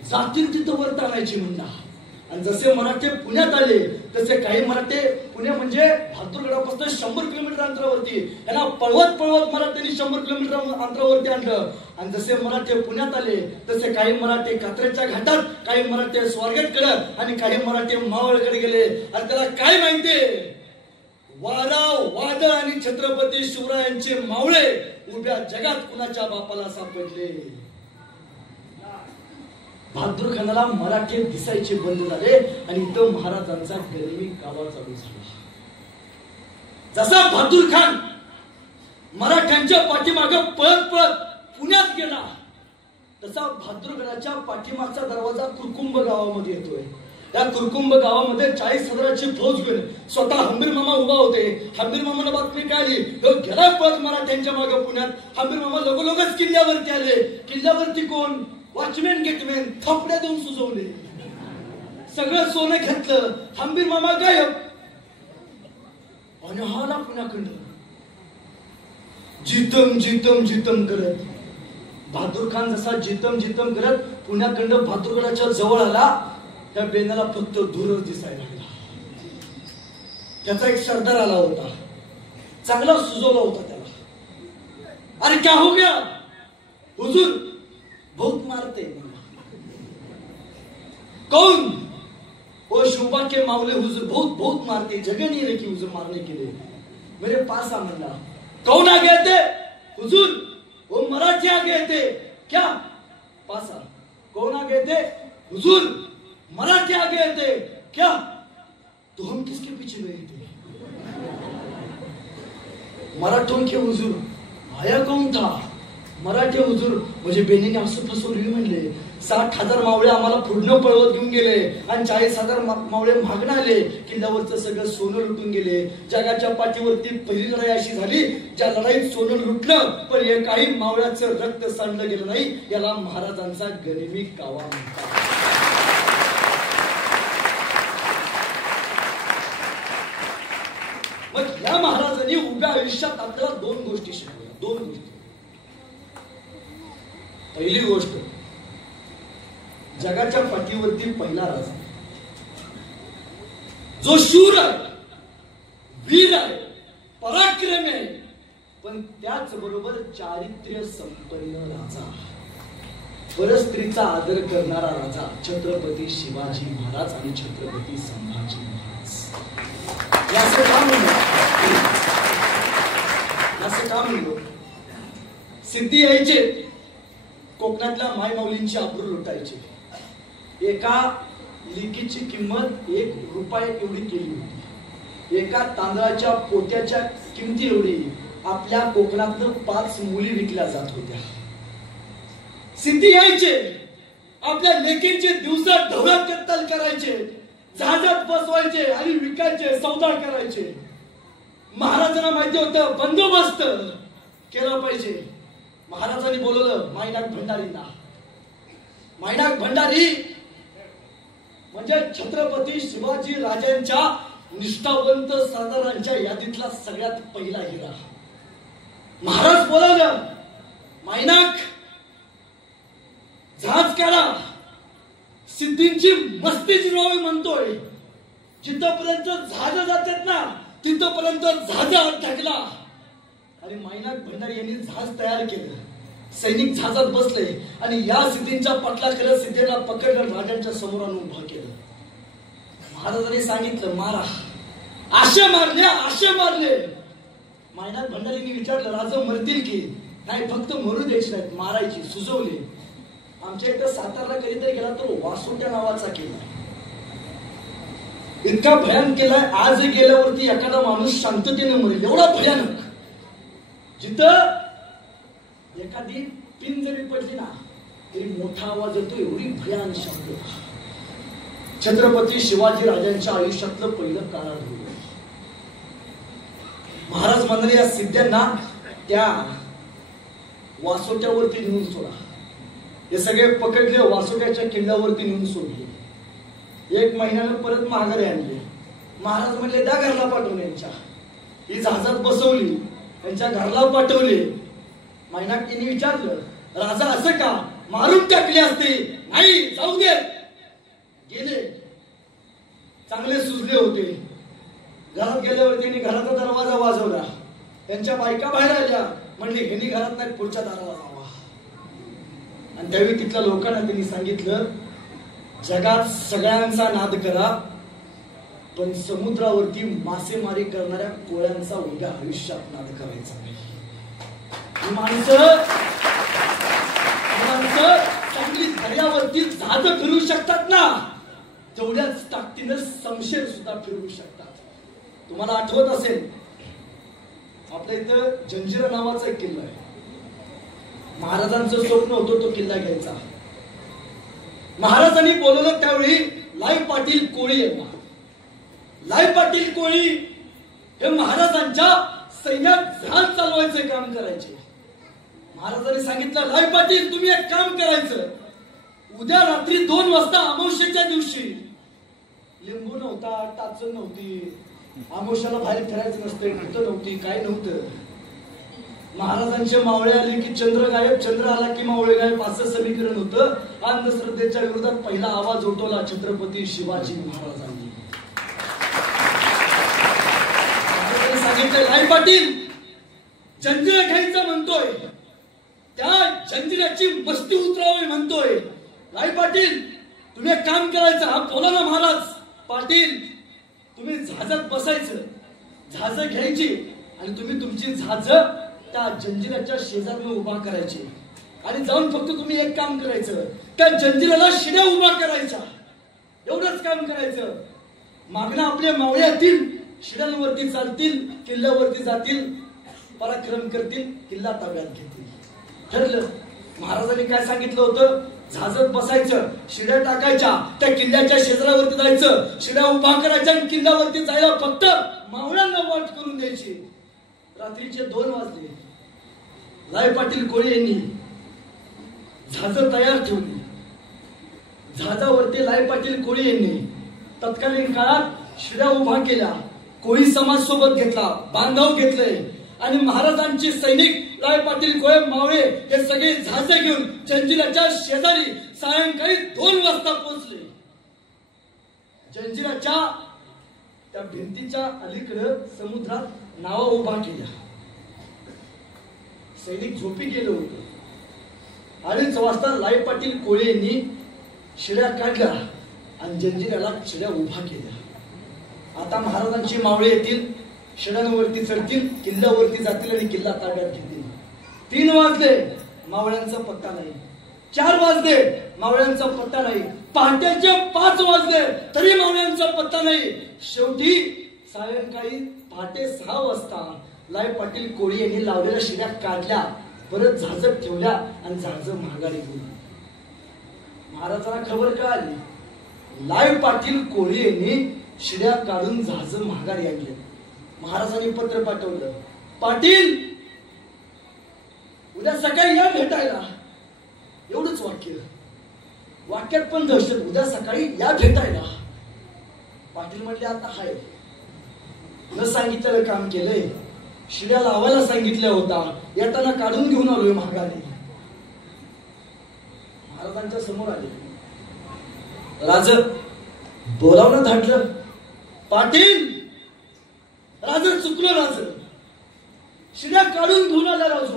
जातील तिथं वर आणायची म्हणला. आणि जसे मराठे पुण्यात आले तसे काही मराठे, पुणे म्हणजे बहादूरगडापासून 100 किलोमीटर अंतरावरती, यांना पळवत मराठ्यांनी 100 किलोमीटर अंतरावरती आणलं. आणि जसे मराठे पुण्यात आले तसे काही मराठे कात्रेच्या घाटात, काही मराठे स्वारगेटकडे आणि काही मराठे मावळकडे गेले. आणि त्याला काय माहितीये, वारा वादळ आणि छत्रपती शिवरायांचे मावळे उभ्या जगात कुणाच्या बापाला सापडले. बहादूरखानाला मराठे दिसायचे बंद झाले आणि इथं महाराजांचा गनिमी कावा चालू झाला. जसा बहादूरखान मराठ्यांच्या पाठीमागे पळत पुण्यात गेला तसा बहादूरगडाच्या पाठीमागचा दरवाजा कुरकुंब गावामध्ये येतोय. त्या कुरकुंब गावामध्ये 40,000ची फौज घेऊन स्वतः हंबीर मामा उभा होते. हंबीर मामाला बातमी कळली, गेला पळत मराठ्यांच्या मागे पुण्यात. हंबीर मामा लगोलगच किल्ल्यावरती आले. किल्ल्यावरती कोण, वॉचमॅन गेटमॅन थोपड्या देऊन सुजवले. सगळं सोनं घेतलं. हंबीर मामा गायब. आणि हाला पुण्याकडं जितम जितम जितम करत बहादूर खान जसा जितम जितम करत पुण्याकडं बहादूरगडाच्या जवळ आला, त्या बेनाला फक्त दूरच दिसायला लागला. त्याचा एक सरदार आला होता, चांगला सुजवला होता त्याला. अरे क्या हो गया हुजूर, बहुत मारते. कौन? वो शोभा के मावले हुजूर, बहुत बहुत मारते, जगह नहीं रखी हुजूर मारने के लिए. मेरे पास आ मिला. कौन आ गए थे हुजूर? वो मराठी आ गए थे. क्या? पास आ. कौन आ गए थे हुजूर? मराठी आ गए थे. क्या? तो हम किसके पीछे गए थे? मराठों के हुजूर. आया कौन था? मराठी हुजूर. म्हणजे बेनीने असं फसवली म्हणले. 60,000 मावळे आम्हाला पूर्ण पळवत घेऊन गेले आणि 40,000 मावळे मागणं आले. किल्ल्यावरचं सगळं सोनं लुटून गेले. जगाच्या पाठीवरती पहिली लढाई अशी झाली ज्या लढाईत सोनं लुटलं पण एकाही मावळ्याचं रक्त सांडलं गेलं नाही. याला महाराजांचा गनिमी कावा म्हणतात. मग या महाराजांनी उभ्या आयुष्यात आपल्याला दोन गोष्टी शिकवल्या. दोन गोष्टी. पहिली गोष्ट, जगाच्या पाठीवरती पहिला राजा जो शूर आहे, वीर आहे, पराक्रमी आहे, पण त्याचबरोबर चारित्र्य संपन्न राजा, परस्त्रीचा आदर करणारा राजा छत्रपती शिवाजी महाराज आणि छत्रपती संभाजी महाराज. असं का म्हणलो? सिद्धी यायचे, कोकणातल्या मायमाऊलींची आबरू लुटायची. एका लिकीची किंमत 1 रुपया एवढी केली होती. एका तांदळाच्या पोत्याच्या किमती एवढी आपल्या कोकणातलं 5 मुली विकल्या जात होत्या. सिद्धी यायचे, आपल्या लेकींचे दिवसा ढवळ्यात कत्तल करायचे, जहाजात बसवायचे आणि विकायचे, सौदा करायचे. महाराजांना माहिती होतं बंदोबस्त केला पाहिजे. महाराजांनी बोलवलं मायनाक भंडारींना. मायनाक भंडारी म्हणजे छत्रपती शिवाजी राजांच्या निष्ठावंत सरदारांच्या यादीतला सगळ्यात पहिला हिरा. महाराज बोलवलं, मायनाक जहाज काढा, सिद्धींची मस्ती जिरवावी म्हणतोय. जिथपर्यंत जहाज जातात ना तिथपर्यंत जहाज ढकला. आणि मायनाक भंडारी यांनी जहाज तयार केलं. सैनिक जहाजात बसले आणि या सिद्धींच्या पटला करत सिद्धीला पकडलं, राजांच्या समोर आणून उभं केलं. महाराजांनी सांगितलं मारा. आशे मारले, आशे मारले. मायनाक भंडारींनी विचारलं राजा मरतील की नाही? फक्त मरू द्यायची नाहीत, मारायची. सुचवले. आमच्या इथं सातारला कधीतरी गेला तर वासोट्या नावाचा केला, इतका भयानक केलाय. आज गेल्यावरती एखादा माणूस शांततेने मरेल एवढा भयानक. जिथं एखादी पिन जरी पडली ना तरी मोठा आवाज येतो, एवढी भयानक शब्द. छत्रपती शिवाजी राजांच्या आयुष्यातलं पहिलं कारण. महाराज म्हणाले या सिद्ध्यांना त्या वासोट्यावरती नेऊन सोडा. हे सगळे पकडले, वासोट्याच्या किल्ल्यावरती नेऊन सोडले. 1 महिन्यानं परत माघारी आणले. महाराज म्हणले द्या घरला पाठवून यांच्या. ही जहाजात बसवली, त्यांच्या घरला पाठवले. मायनाकीने विचारलं राजा असं का? मारून टाकले असते. नाही जाऊ दे. गेले. चांगले सुजले होते. घरात गेल्यावर त्यांनी घराचा दरवाजा वाजवला. त्यांच्या बायका बाहेर आल्या. म्हणले ह्यांनी घरात नाही, पुढच्या दाराला जावा. आणि त्यावेळी तिथल्या लोकांना त्यांनी सांगितलं जगात सगळ्यांचा नाद करा पण समुद्रावरती मासेमारी करणाऱ्या कोळ्यांचा उद्या आयुष्यात नाद करायचा नाही. माणसं चांगली दर्यावरती जहाज फिरू शकतात ना, तेवढ्याच ताकदीनं शमशेर सुद्धा फिरवू शकतात. तुम्हाला आठवत असेल आपल्या इथं जंजिरा नावाचा एक किल्ला आहे. महाराजांचं स्वप्न होतं तो किल्ला घ्यायचा. महाराजांनी बोलवलं त्यावेळी लाई पाटील कोळी यांना. लाई पाटील कोळी हे महाराजांच्या सैन्यात जहाज चालवायचे काम करायचे. महाराजांनी सांगितलं लाई पाटील तुम्ही एक काम करायचं, उद्या रात्री 2 वाजता अमावस्येच्या दिवशी, लिंबू नव्हता, टाचण नव्हती, अमावस्याला बाहेर फिरायचं नसतं, भूत नव्हती, काय नव्हतं, महाराजांचे मावळे आले की चंद्र गायब, चंद्र आला की मावळे गायब, असं समीकरण होतं. अंधश्रद्धेच्या विरोधात पहिला आवाज उठवला छत्रपती शिवाजी महाराजांनी. सांगितलं, लाई पाटील जंजिरा घ्यायचं म्हणतोय, त्या जंजिराची मस्ती उतरावी म्हणतोय. लाई पाटील तुम्ही एक काम करायचं, हा बोला ना महाराज. पाटील तुम्ही झाजत बसायचं, झाज घ्यायची आणि तुम्ही तुमची झाज त्या जंजिराच्या शेजारी उभा करायची आणि जाऊन फक्त तुम्ही एक काम करायचं, त्या जंजिराला शिड्या उभा करायच्या. एवढंच काम करायचं. मागणं आपले मावळे येतील, शिड्यांवरती चालतील, किल्ल्यावरती जातील, पराक्रम करतील, किल्ला ताब्यात घेतील. ठरलं. महाराजांनी काय सांगितलं होतं? झाजत बसायचं, शिड्या टाकायच्या, त्या किल्ल्याच्या शेजारावरती जायचं, शिड्या उभा करायच्या आणि किल्ल्यावरती जायला फक्त मावळ्यांना वाट करून द्यायची. रात्रीचे 2 वाजले. लाई पाटील कोळी यांनी झाज तयार ठेवली. झाजावरती लाई पाटील कोळी यांनी तत्कालीन काळात शिड्या उभा केल्या, कोळी समाज सोबत घेतला, बांधव घेतले आणि महाराजांचे सैनिक लाई पाटील कोळे मावळे हे सगळे झाज घेऊन जंजिराच्या शेजारी सायंकाळी 2 वाजता पोहोचले. जंजिराच्या त्या भिंतीच्या अलीकडे समुद्रात नावा उभा केल्या. सैनिक झोपी गेले होते. 2:30 वाजता लाई पाटील कोळे यांनी शिड्या काढल्या आणि जंजिराला शिड्या उभा केल्या. आता महाराजांची मावळे येतील, शिड्यांवरती चढतील, किल्ल्यावरती जातील आणि किल्ला ताब्यात घेतील. 3 वाजले, मावळ्यांचा पत्ता नाही. 4 वाजले, मावळ्यांचा पत्ता नाही. पहाटेचे 5 वाजले तरी मावळ्यांचा पत्ता नाही. शेवटी सायंकाळी पहाटे 6 वाजता लाई पाटील कोळी यांनी लावलेल्या शिड्या काढल्या, परत झाजत ठेवल्या आणि झाज महागारी गेली. महाराजांना खबर कळाली. लाई पाटील कोळी यांनी शिड्या काढून झाज महागारी आणले. महाराजांनी पत्र पाठवलं, पाटील उद्या सकाळी या भेटायला. एवढंच वाक्य, वाक्यात पण दहशत. उद्या सकाळी या भेटायला. पाटील म्हणले आता हाय. न सांगितलेलं काम केलंय. शिड्या लावायला सांगितल्या होता, येताना काढून घेऊन आलोय महागारी. महाराजांच्या समोर आले. राज बोलावणं धाडलं. पाटील राज चुकलं. राज शिड्या काढून घेऊन आला. राज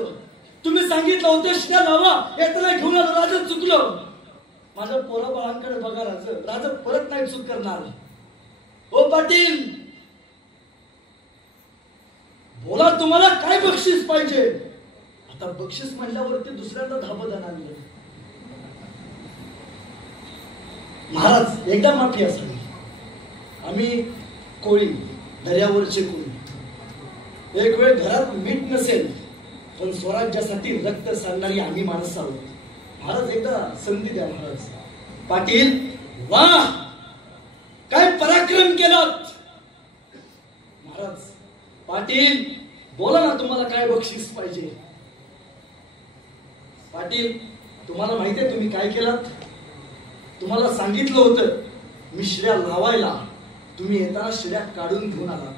तुम्ही सांगितलं होतं शिड्या लावा, येताना घेऊन आलो. राज चुकलं. माझ्या पोराबाळांकडे बघा. राज राज परत नाही चूक करणार. ओ पाटील बोला, तुम्हाला काय बक्षीस पाहिजे? आता बक्षीस म्हणल्यावरती दुसऱ्यांदा धाबदान आणलं. महाराज एकदा माफी असावी. आम्ही कोळी, दर्यावरचे कोळी. एक वेळ घरात मीठ नसेल पण स्वराज्यासाठी रक्त सांडणारी आम्ही माणसं आहोत. महाराज एकदा संधी द्या. महाराज पाटील वाह काय पराक्रम केलात. महाराज पाटील बोला ना, तुम्हाला काय बक्षीस पाहिजे? पाटील तुम्हाला माहितीये तुम्ही काय केलात? तुम्हाला सांगितलं होतं मी शिड्या लावायला, तुम्ही येताना शिड्या काढून घेऊन आलात.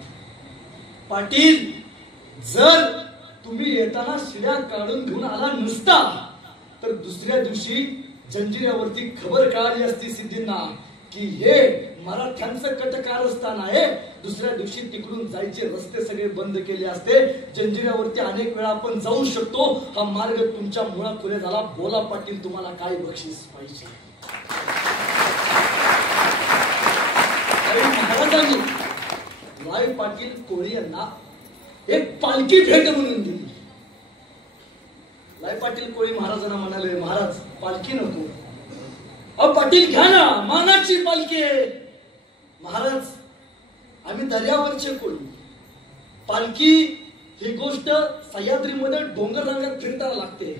पाटील जर तुम्ही येताना शिड्या काढून घेऊन आला नसता तर दुसऱ्या दिवशी जंजिऱ्यावरती खबर कळाली असती सिद्धींना की हे मराठ्यांचं कटकारस्थान आहे. दुसऱ्या दिवशी तिकडून जायचे रस्ते सगळे बंद केले असते. जंजिऱ्यावरती अनेक वेळा आपण जाऊ शकतो. हा मार्ग तुमच्या मुळापुरे झाला. बोला पाटील तुम्हाला काय बक्षीस पाहिजे? महाराजांनी लाई पाटील कोळी यांना एक पालखी भेट म्हणून दिली. लाई पाटील कोळी महाराजांना म्हणाले, महाराज पालखी नको. अहो पाटील घ्या ना, मानाची पालखी आहे. महाराज आम्ही दर्यावरचे कोळी. पालखी ही गोष्ट सह्याद्रीमध्ये डोंगर रांगात फिरताना लागते.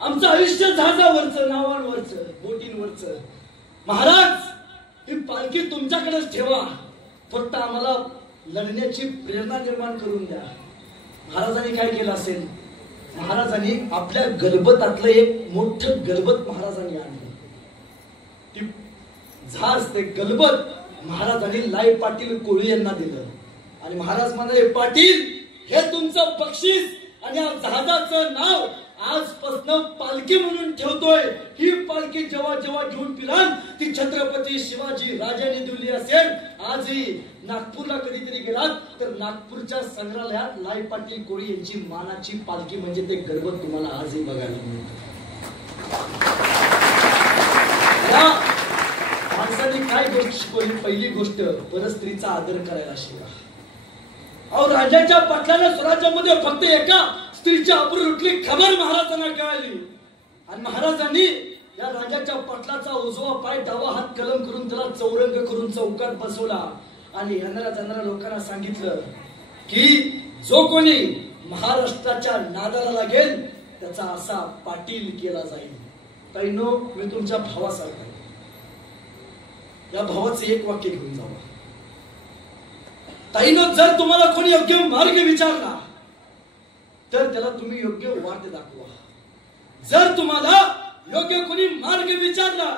आमचं आयुष्य जहाजावरचं, नावांवरचं, बोटींवरचं. महाराज ही पालखी तुमच्याकडेच ठेवा, फक्त आम्हाला लढण्याची प्रेरणा निर्माण करून द्या. महाराजांनी काय केलं असेल? महाराजांनी आपल्या गलबतातलं एक मोठं गलबत महाराजांनी आणलं. ती झाज ते गलबत महाराजांनी लाई पाटील कोळी यांना दिलं आणि महाराज म्हणाले, पाटील हे तुमचं बक्षीस आणि या जहाजाचं नाव आजपासून पालखी म्हणून ठेवतोय. ही पालखी जेव्हा जेव्हा घेऊन फिराल ती छत्रपती शिवाजी राजाने दिली असेल. आजही नागपूरला कधीतरी गेलात तर नागपूरच्या संग्रहालयात लाई पाटील कोळी यांची मानाची पालखी म्हणजे ते गणपत तुम्हाला आजही बघायला मिळतं. माणसाने काय गोष्ट शिकवली? पहिली गोष्ट, परस्त्रीचा आदर करायला शिका. अहो, राजाच्या पाटलाला स्वराज्यामध्ये फक्त एका स्त्रीची आबरू लुटली खबर महाराजांना कळाली आणि महाराजांनी या राजाच्या पाटलाचा उजवा पाय डावा हात कलम करून त्याला चौरंग करून चौकात बसवला आणि येणाऱ्या जाणाऱ्या लोकांना सांगितलं की जो कोणी महाराष्ट्राच्या नादाला लागेल त्याचा असा पाटील केला जाईल. ताईनो, मी तुमच्या भावासारखा आहे. या भावाचं एक वाक्य घेऊन जावा. ताईनो, जर तुम्हाला कोणी योग्य मार्ग विचारला तर त्याला तुम्ही योग्य वाट दाखवा. जर तुम्हाला योग्य कोणी मार्ग विचारला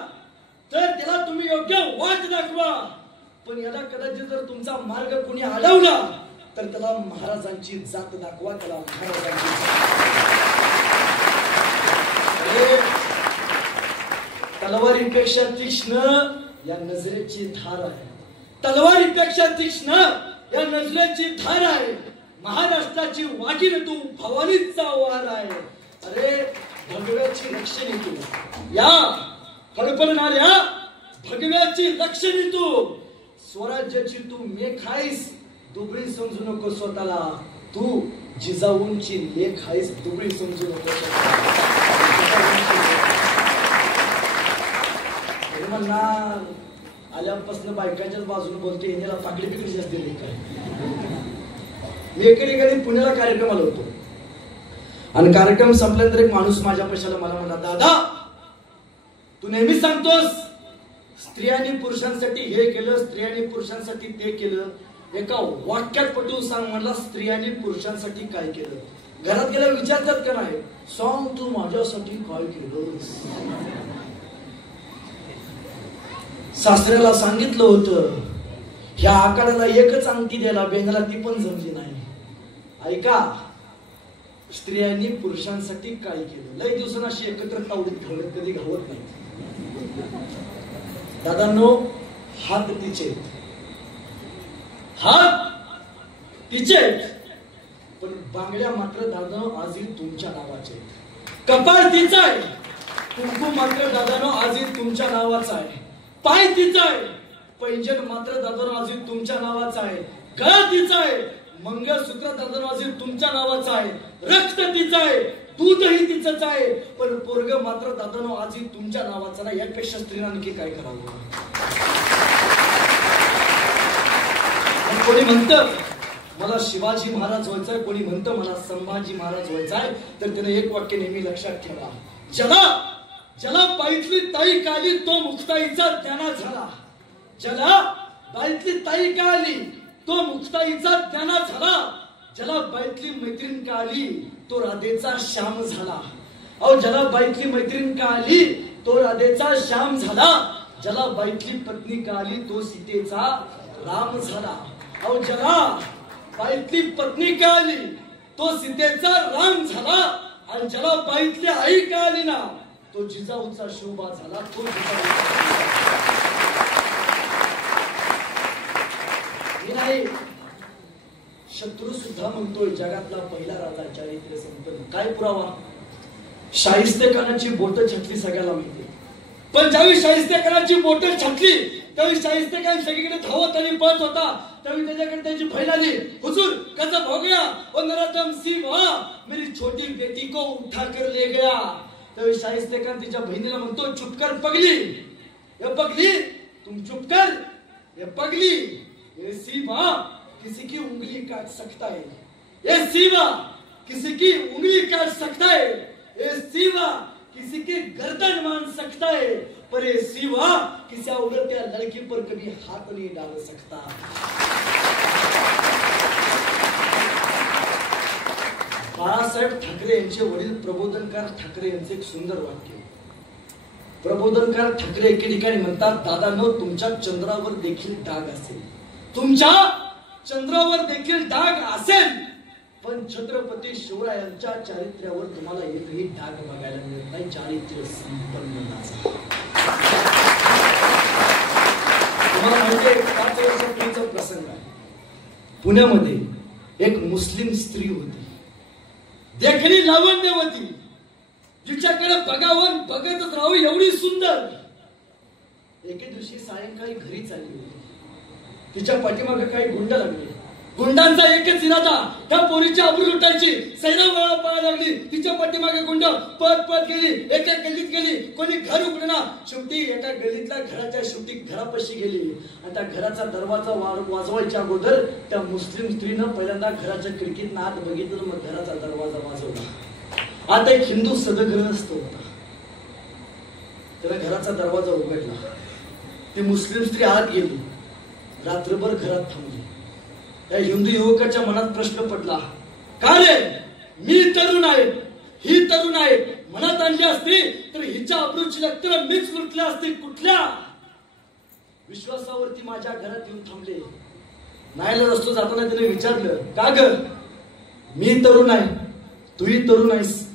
तर त्याला तुम्ही योग्य वाट दाखवा. पण याला कदाचित जर तुमचा मार्ग कोणी अडवला तर त्याला महाराजांची जात दाखवा. त्याला महाराजांची तलवारीपेक्षा तीक्ष्ण या नजरेची धार आहे. तलवारीपेक्षा तीक्ष्ण या नजरेची धार आहे. महाराष्ट्राची वाघीण तू भवानीचा वार आहे. अरे, भगव्याची रक्षणी तू, या फडफडणाऱ्या भगव्याची रक्षणी तू, स्वराज्याची तू मेख आहेस. दुबळी समजू नको स्वतःला. तू जिजाऊंची लेख आहेस. दुबळी समजू नको. म्हणणार आल्यापासून बायकाच्याच बाजूने बोलते, याला पाकडी बिकडी जास्त दिली काय. मी एके पुण्याला कार्यक्रम आलो होतो आणि कार्यक्रम संपल्यानंतर एक माणूस माझ्या पैशाला मला म्हणला, दादा तू नेहमी सांगतोस स्त्रियांनी पुरुषांसाठी हे केलं, स्त्रियांनी पुरुषांसाठी ते केलं. एका वाक्यात पटवून सांग म्हणला, स्त्रियांनी पुरुषांसाठी काय केलं. घरात गेल्यावर विचारतात का नाही, सांग तू माझ्यासाठी काय केलंस. सासऱ्याला सांगितलं होतं ह्या आकाराला एकच अंगठी द्यायला, बेंगाला ती पण जमली नाही. ऐका, स्त्रियांनी पुरुषांसाठी काय केलं. लई दिवसांना अशी एकत्र तावडीत घालत कधी घावत नाही. दादांनो, हात तिचे, हात तिचे, पण बांगड्या मात्र दादानो आजही तुमच्या नावाचे. कपाळ तिचा आहे, कुंकू मात्र दादानो आजही तुमच्या नावाचा आहे. पाय तिचा आहे, पैंजण मात्र दादानो आजही तुमच्या नावाचा आहे. गळा तिचा आहे, मंगळसूत्र दादानो आजही तुमच्या नावाचा आहे. रक्त तिचं आहे, दूधही तिचंच आहे, पण पोरग मात्र दादानो आजही तुमच्या नावाचा नाही. यापेक्षा स्त्रीने आणखी काय करावं. कोणी म्हणतं मला शिवाजी महाराज व्हायचंय, कोणी म्हणतं मला संभाजी महाराज व्हायचंय, तर त्याने एक वाक्य नेहमी लक्षात ठेवा, ज्याला बाईतली ताई काली तो मुक्ताईचा ज्ञाना झाला. ज्याला बाईतली ताई काली तो मुक्ताईचा ज्ञाना झाला. ज्याला बाईतली मैत्रीण काली तो राधेचा श्याम झाला. अहो, ज्याला बाईतली मैत्रीण काली तो राधेचा श्याम झाला. ज्याला बाईतली पत्नी काली तो सीतेचा राम झाला. अहो, ज्याला बाईतली पत्नी काली तो सीतेचा राम झाला. आणि ज्याला बाईतली आई काली ना तो जिजाऊचा शोभा झाला. तो नाही, शत्रू सुद्धा म्हणतोय जगातला पहिला राजा चारित्र्य संपन्न. काय पुरावा? शाहिस्तेखानाची बोटं छाटली सगळ्याला माहिती. पण ज्यावेळी शाहिस्तेखानाची बोटं छाटली त्यावेळी शाहिस्तेखान सगळीकडे धावत आणि पळत होता. त्यावेळी त्याच्याकडे त्याची बहीण आली, हुजूर गजब हो गया, ओ नराधम सी वाह, मेरी छोटी बेटी को उठा कर ले गया. त्यावेळी शाहिस्तेखान तिच्या बहिणीला म्हणतो, चुप कर पगली, ये पगली तुम चुप कर. ये पगली, ये सीमा किसी की उंगली काट सकता है. ये सीमा किसी की उंगली काट सकता है. ये सीमा किसी की गर्दन मान सकता है, पर ये सीमा किसी औरत या लड़की पर कभी हाथ नहीं डाल सकता. बाळासाहेब ठाकरे यांचे वडील प्रबोधनकार ठाकरे यांचे एक सुंदर वाक्य. प्रबोधनकार ठाकरे एके ठिकाणी म्हणतात, दादांनो तुमच्या चंद्रावर देखील डाग असेल, तुमच्या चंद्रावर देखील डाग असेल, पण छत्रपती शिवरायांच्या चारित्र्यावर तुम्हाला एकही डाग बघायला मिळत नाही. चारित्र्य संपन्न नाचा. तुम्हाला माहिती आहे 5 वर्षापूर्वीचा प्रसंग आहे. पुण्यामध्ये एक मुस्लिम स्त्री होती, देखणी लावण्यवती, जिच्याकडे बघावं बघतच राहावं एवढी सुंदर. एके दिवशी सायंकाळी घरी चालली होती. तिच्या पाठीमागे काही गुंड लागले. गुंडांचा एकच इरादा त्या पोरीची आबरू लुटायची. सैरावळा पाहायला लागली. तिच्या पाठीमागे गुंड पळत पळत गेली. एका गल्लीत गेली. कोणी घर उघडना. शेवटी एका गल्लीतल्या घराच्या शेवटी घरापाशी गेली आणि त्या घराचा दरवाजा वाजवायच्या अगोदर त्या मुस्लिम स्त्रीनं पहिल्यांदा घराच्या खिडकीत आत बघितलं, मग घराचा दरवाजा वाजवला. आता एक हिंदू सदगृहस्थ होता. त्याला घराचा दरवाजा उघडला. ती मुस्लिम स्त्री आत गेली. रात्रभर घरात थांबली. त्या हिंदू युवकाच्या मनात प्रश्न पडला, का रे, मी तरुण आहे, ही तरुण आहे, मनात आणली असती तर हिच्या अब्रूची लक्तर मीच लुटल्या असती. कुठल्या विश्वासावरती माझ्या घरात येऊन थांबले. नाहीला रस्तो जाताना त्याने विचारलं, का ग, मी तरुण आहे, तूही तरुण आहेस,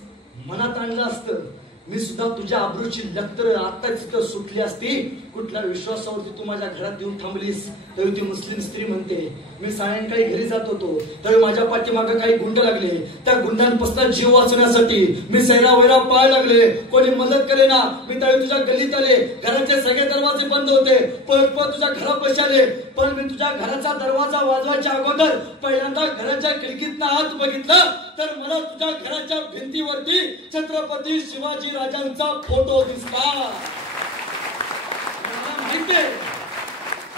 मनात आणलं असतं मी सुद्धा तुझ्या अब्रूची लक्तर आत्ताच तिथं सुटली असती. कुठल्या विश्वासावरती तू माझ्या घरात येऊन थांबलीस. तेव्हा ती मुस्लिम स्त्री म्हणते, मी सायंकाळी घरी जात होतो तेव्हा माझ्या पाठीमागे काही गुंड लागले. त्या गुंडांपासून जीव वाचवण्यासाठी मी सैरावैरा पाहायला लागले. कोणी मदत करेना. मी त्यावेळी तुझ्या गल्लीत आले. घराचे सगळे दरवाजे बंद होते. पळत पळत तुझ्या घरापाशी आले. पण मी तुझ्या घराचा दरवाजा वाजवायच्या अगोदर पहिल्यांदा घराच्या खिडकीतनं आत बघितलं तर मला तुझ्या घराच्या भिंतीवरती छत्रपती शिवाजी राजांचा फोटो दिसला. माहितीये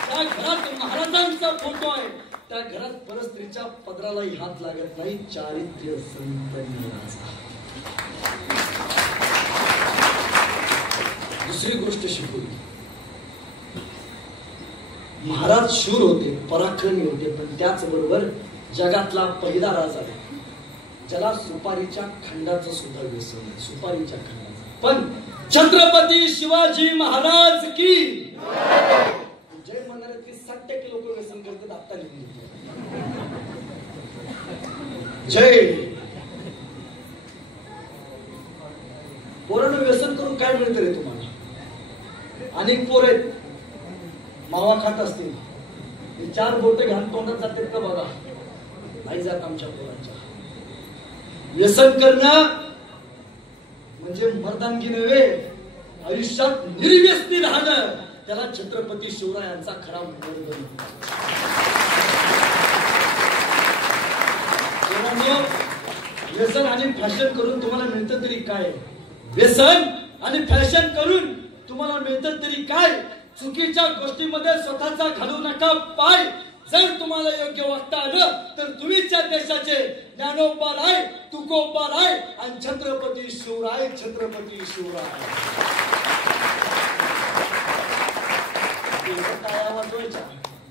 त्या घरात महाराजांचा फोटो आहे. त्या घरात परस्त्रीच्या पदरालाही हात लागत नाही. चारित्र्य संपन्न. दुसरी गोष्ट शिकवली, महाराज शूर होते, पराक्रमी होते, पण त्याचबरोबर जगातला पहिला राजा आहे ज्याला सुपारीच्या खंडाचं सुद्धा व्यसन आहे. सुपारीच्या खंडाचं. पण छत्रपती शिवाजी महाराज की जय म्हणणारे की 60% लोक व्यसन करतात. आता जय. पोरांना व्यसन करून काय मिळतं रे तुम्हाला? अनेक पोर आहेत मावा खात असतील, 4 बोट घाण तोंडात जातात का बघा. नाही जात आमच्या पोरांच्या. व्यसन करणं म्हणजे मर्दानगी नव्हे. आयुष्यात निर्व्यसनी राहणं त्याला छत्रपती शिवरायांचा खरा मार्ग. व्यसन आणि फॅशन करून तुम्हाला मिळतं तरी काय? व्यसन आणि फॅशन करून तुम्हाला मिळतं तरी काय? चुकीच्या गोष्टीमध्ये स्वतःचा घालू नका पाय. जर तुम्हाला योग्य वागता आलं तर तुम्हीच या देशाचे ज्ञानोबा राय, तुकोबा राय आणि छत्रपती शिवराय. छत्रपती शिवराय टाळ्या वाजवायच्या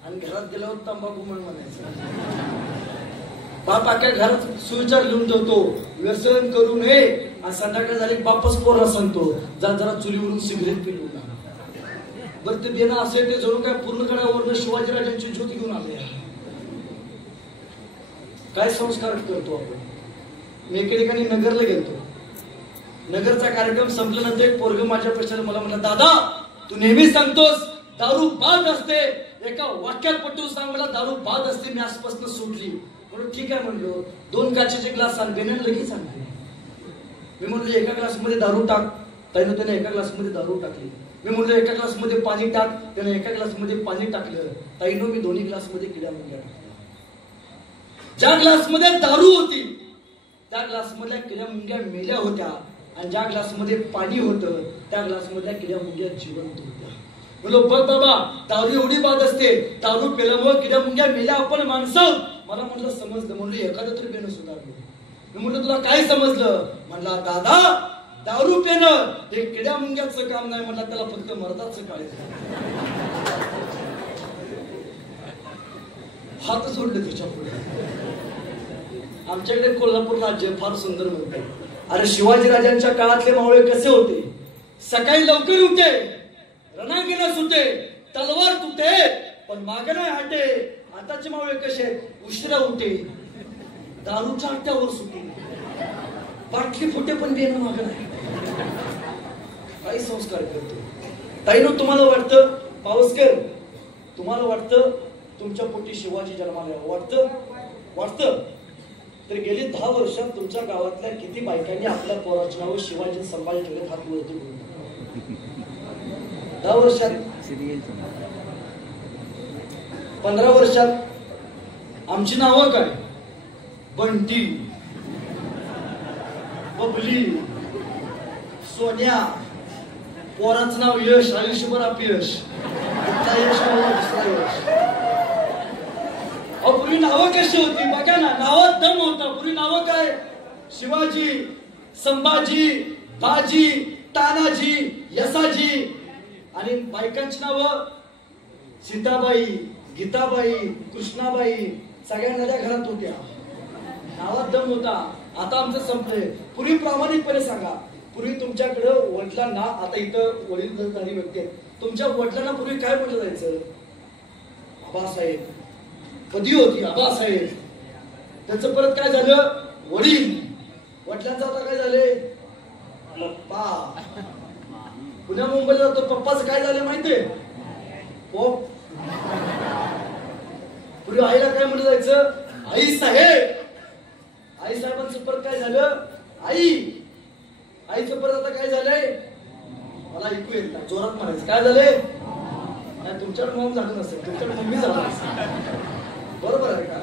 आणि घरात गेल्यावर तंबाखू म्हणून म्हणायचं. बाप अख्या घरात सुविचार लिहून ठेवतो, व्यसन करू नये. आणि संध्याकाळ झाली बापच पोरला सांगतो, जरा चुलीवरून सिगरेट पिलू ना. बरं ते बेना असेल ते जणू काय पूर्ण गडावरनं शिवाजीराजांची ज्योती घेऊन आले. काय संस्कार करतो आपण. मी एके ठिकाणी नगरला गेलतो. नगरचा कार्यक्रम संपल्यानंतर एक पोरग माझ्या पेक्षा मला म्हणला, दादा तू नेहमी सांगतोस दारू बाद असते, एका वाक्यात पटवून सांग मला दारू बाद असते. मी आसपासून सुटली. म्हणून ठीक आहे म्हणलो, 2 काचेचे ग्लास आण. बेण्यान लगेच सांगते. मी म्हणलो एका ग्लासमध्ये दारू टाक. त्याने एका ग्लासमध्ये दारू टाकली. मी म्हणलो एका ग्लासमध्ये पाणी टाक. त्याने एका ग्लासमध्ये पाणी टाकलं. ताईनो मी दोन्ही ग्लासमध्ये किड्या मुंग्या टाकल्या. ज्या ग्लासमध्ये दारू होती त्या ग्लासमधल्या किड्या मुंग्या मेल्या होत्या आणि ज्या ग्लासमध्ये पाणी होतं त्या ग्लासमधल्या किड्या मुंग्या जिवंत होत्या. म्हणलो बघ बाबा, दारू एवढी बाद असते, दारू पेल्यामुळे किड्या मुंग्या मेल्या, आपण माणसं. मला म्हटलं समजलं. म्हणलं एखादं तरी पेनं सुधारलं. मी म्हटलं तुला काय समजलं? म्हणला दादा दारू पेणं हे किड्या मुंग्याचं काम नाही. म्हणला त्याला फक्त मर्दाचं काळायचं. हात सोडले तुझ्या पुढे. आमच्याकडे कोल्हापूर राज्य फार सुंदर म्हणतात. अरे शिवाजीराजांच्या काळातले मावळे कसे होते? सकाळी लवकर उठे, रणांगणात सुटे, तलवार तुटे, पण मागे नाही हटे. आताचे मावळे कसे? उशिरा उठे, दारूच्या अड्ड्यावर सुटून बाटली फुटे पण देणं मागं नाही. काही संस्कार करतो. ताईनो, तुम्हाला वाटतं पावसकर, तुम्हाला वाटतं तुमच्या पोटी शिवाजी जन्माला वाटतं तर गेली 10 वर्षात तुमच्या गावातल्या किती बायकांनी आपल्या पोराच्या नावावर शिवाजी संभाजी ठेवले हात वरती करून? 10 वर्षात, 15 वर्षात आमची नावं काय? बंटी, बबली, सोन्या, पोराचं नाव यश, आयुष्यभर अपयश, यश दुसरा यश. पूर्वी नावं कशी होती बघा ना, नावात दम होता. पूर्वी नावं काय? शिवाजी, संभाजी, बाजी, तानाजी, यसाजी. आणि बायकांची नावं सीताबाई, गीताबाई, कृष्णाबाई, सगळ्या नद्या घरात होत्या. नावात दम होता. आता आमचं संपलंय. पूर्वी प्रामाणिकपणे सांगा, पूर्वी तुमच्याकडं वडिलांना, आता इथं वडीलधारी व्यक्ती आहेत, तुमच्या वडिलांना पूर्वी काय म्हटलं जायचं? आबासाहेब. कधी होती आबासाहेब. त्याचं परत काय झालं? वडील. वडिलांचं आता काय झाले? पप्पा. पुण्या मुंबईला जातो, पप्पाचं काय झालं माहितीये? पोप. पूर्वी आईला काय म्हटलं जायचं? आई साहेब. आई साहेबांचं परत काय झालं? आई. आईचं परत आता काय झालंय? मला ऐकू येत नाही, जोरात म्हणायचं. काय झालंय? तुमच्याकडे मॉम झालं नसेल, तुमच्याकडे मम्मी झालं असेल. बरोबर आहे का?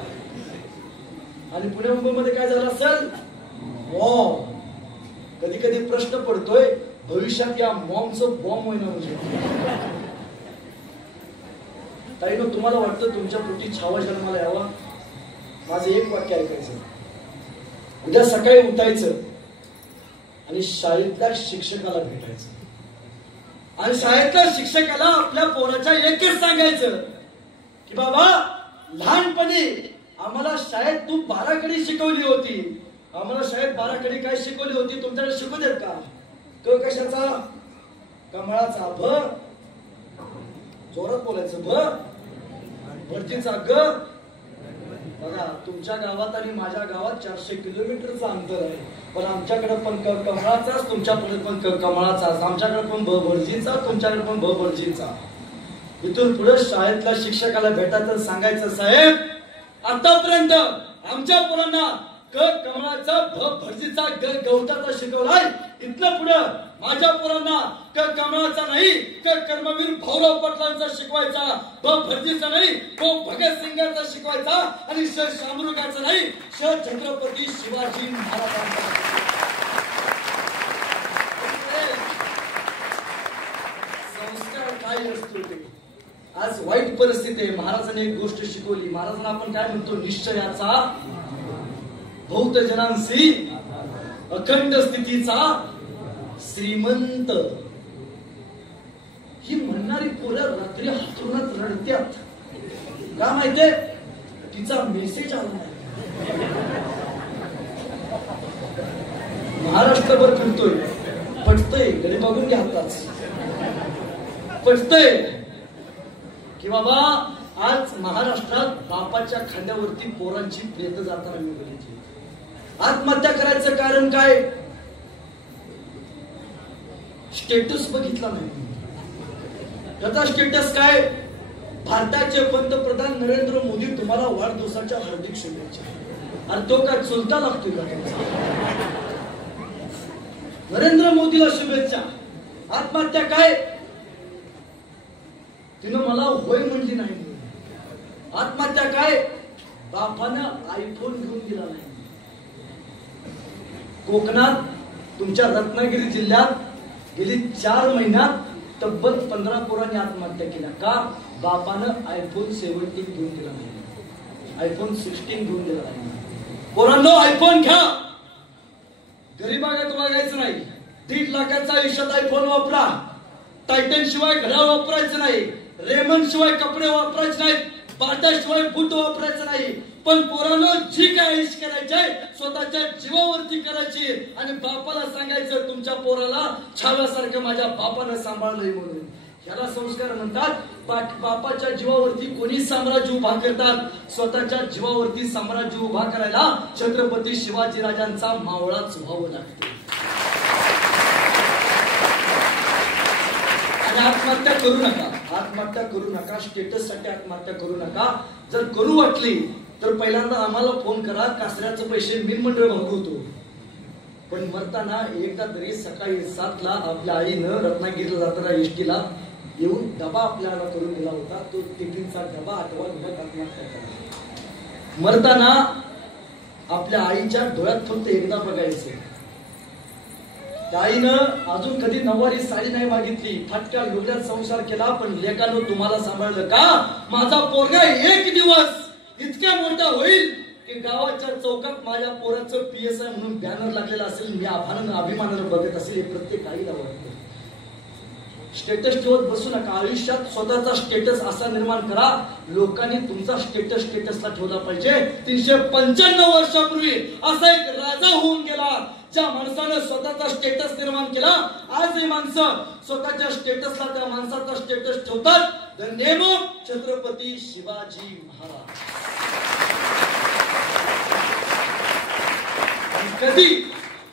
आणि पुणे मुंबईमध्ये काय झालं असेल? मॉम. कधी कधी प्रश्न पडतोय, भविष्यात या मॉमचं बॉम्ब होईना म्हणजे. ताईनो, तुम्हाला वाटतं तुमच्या पोटी छावा जन्माला यावा? माझं एक वाक्य ऐकायचं. उद्या सकाळी उठायचं आणि शाळेतल्या शिक्षकाला भेटायचं आणि शाळेतल्या शिक्षकाला आपल्या पोराच्या एकच सांगायचं की बाबा, लहानपणी आम्हाला शाळेत तू 12 कडी शिकवली होती. आम्हाला शाळेत 12 कडी काय शिकवली होती? तुमच्याकडे शिकू देत का? क कशाचा? कमळाचा. भ जोरात बोलायचं. भ भरतीचा. ग बघा, तुमच्या गावात आणि माझ्या गावात 400 किलोमीटरचं अंतर आहे, पण आमच्याकडे पण कमळाचाच, तुमच्याकडे पण कमळाचाच. आमच्याकडे पण भ भरजीचा, तुमच्याकडे पण भ भरजीचा. इथून पुढे शाळेतल्या शिक्षकाला भेटायचं, सांगायचं, साहेब, आतापर्यंत आमच्या पोरांना क कमळाचा, भ भरजीचा, ग गवताचा शिकवलाय. इथलं पुढं माझ्या पोरांना क कमळाचा नाही, क कर्मवीर भाऊराव पाटलांचा शिकवायचा, भ भरजीचा नाही, क भगतसिंगाचा शिकवायचा आणि श शामरुगाचा नाही, श छत्रपती शिवाजी महाराजांचा. संस्कार काय असतो ते? आज वाईट परिस्थिती आहे. महाराजांनी एक गोष्ट शिकवली. महाराजांना आपण काय म्हणतो? निश्चयाचा, भौत जनांसी अखंड स्थितीचा श्रीमंत. ही म्हणणारी पोरं रात्री हातरुणात रडत्यात. का माहितीये? तिचा मेसेज आला नाही. महाराष्ट्रभर फिरतोय, पटतय, घरी बघून घ्या आताच, पटतय की बाबा आज महाराष्ट्रात बापाच्या खांद्यावरती पोरांची प्रेत जाताना मी बघितली. आत्महत्या करायचं कारण काय? स्टेटस बघितला नाही. त्याचा स्टेटस काय? भारताचे पंतप्रधान नरेंद्र मोदी तुम्हाला वाढदिवसाच्या हार्दिक शुभेच्छा. आणि तो काय चुलता लागतोय का? नरेंद्र मोदीला शुभेच्छा. आत्महत्या काय? तिनं मला होय म्हणली नाही. आत्महत्या काय? बापानं आयफोन घेऊन दिला नाही. कोकणात, तुमच्या रत्नागिरी जिल्ह्यात गेली 4 महिन्यात तब्बल 15 पोरांनी आत्महत्या केल्या. का? बापानं आयफोन 17 घेऊन दिला नाही, आयफोन 16 घेऊन दिला नाही. पोरांनो, आयफोन घ्या. गरीबाला बघायचं नाही. 1.5 लाखाचा आयुष्यात आयफोन वापरा. टायटन शिवाय घड्याळ वापरायचं नाही, रेमन शिवाय कपडे वापरायचे नाहीत, बाटा शिवाय बूट वापरायचं नाही. पण पोरांनो, जी काय ऐश करायची स्वतःच्या जीवावरती करायची. आणि बापाला सांगायचं तुमच्या पोराला छाव्यासारखं माझ्या बापानं सांभाळलंय म्हणून. याला संस्कार म्हणतात. बापाच्या जीवावरती कोणी साम्राज्य उभा करतात, स्वतःच्या जीवावरती साम्राज्य उभा करायला छत्रपती शिवाजीराजांचा मावळाच व्हावं लागते. आणि आत्महत्या करू नका, आत्महत्या करू नका, स्टेटस साठी आत्महत्या करू नका. जर करू वाटली तर पहिल्यांदा आम्हाला फोन करा, कासऱ्याचे पैसे मी मंडळ भागवतो. पण मरताना एकदा तरी सकाळी 7 ला आपल्या आईनं रत्नागिरीला जाताना एसटीला येऊन डबा आपल्याला करून दिला होता. तो टिफिनचा डबा आठवा घेऊन आत्महत्या करा. मरताना आपल्या आईच्या डोळ्यात फक्त एकदा बघायचं. त्या आईनं अजून कधी नऊवारी साडी नाही मागितली, फाटक्या लुगड्यात संसार केला, पण लेकानं तुम्हाला सांभाळलं का? माझा पोरगा एक दिवस इतक्या मोठा होईल की गावाच्या चौकात माझ्या पोराचं PSI म्हणून बॅनर लागलेला असेल, मी अभिमानानं बघत असेल. हे प्रत्येक आईला वाटतं. स्टेटस ठेवत बसू नका. आयुष्यात स्वतःचा स्टेटस असा निर्माण करा, लोकांनी तुमचा स्टेटसला ठेवला पाहिजे. 395 वर्षापूर्वी असा एक राजा होऊन गेला ज्या माणसानं स्वतःचा स्टेटस निर्माण केला. आज ही माणसं स्वतःच्या स्टेटसला त्या माणसाचा स्टेटस ठेवतात. The name of Chhatrapati Shivaji Maharaj. कधी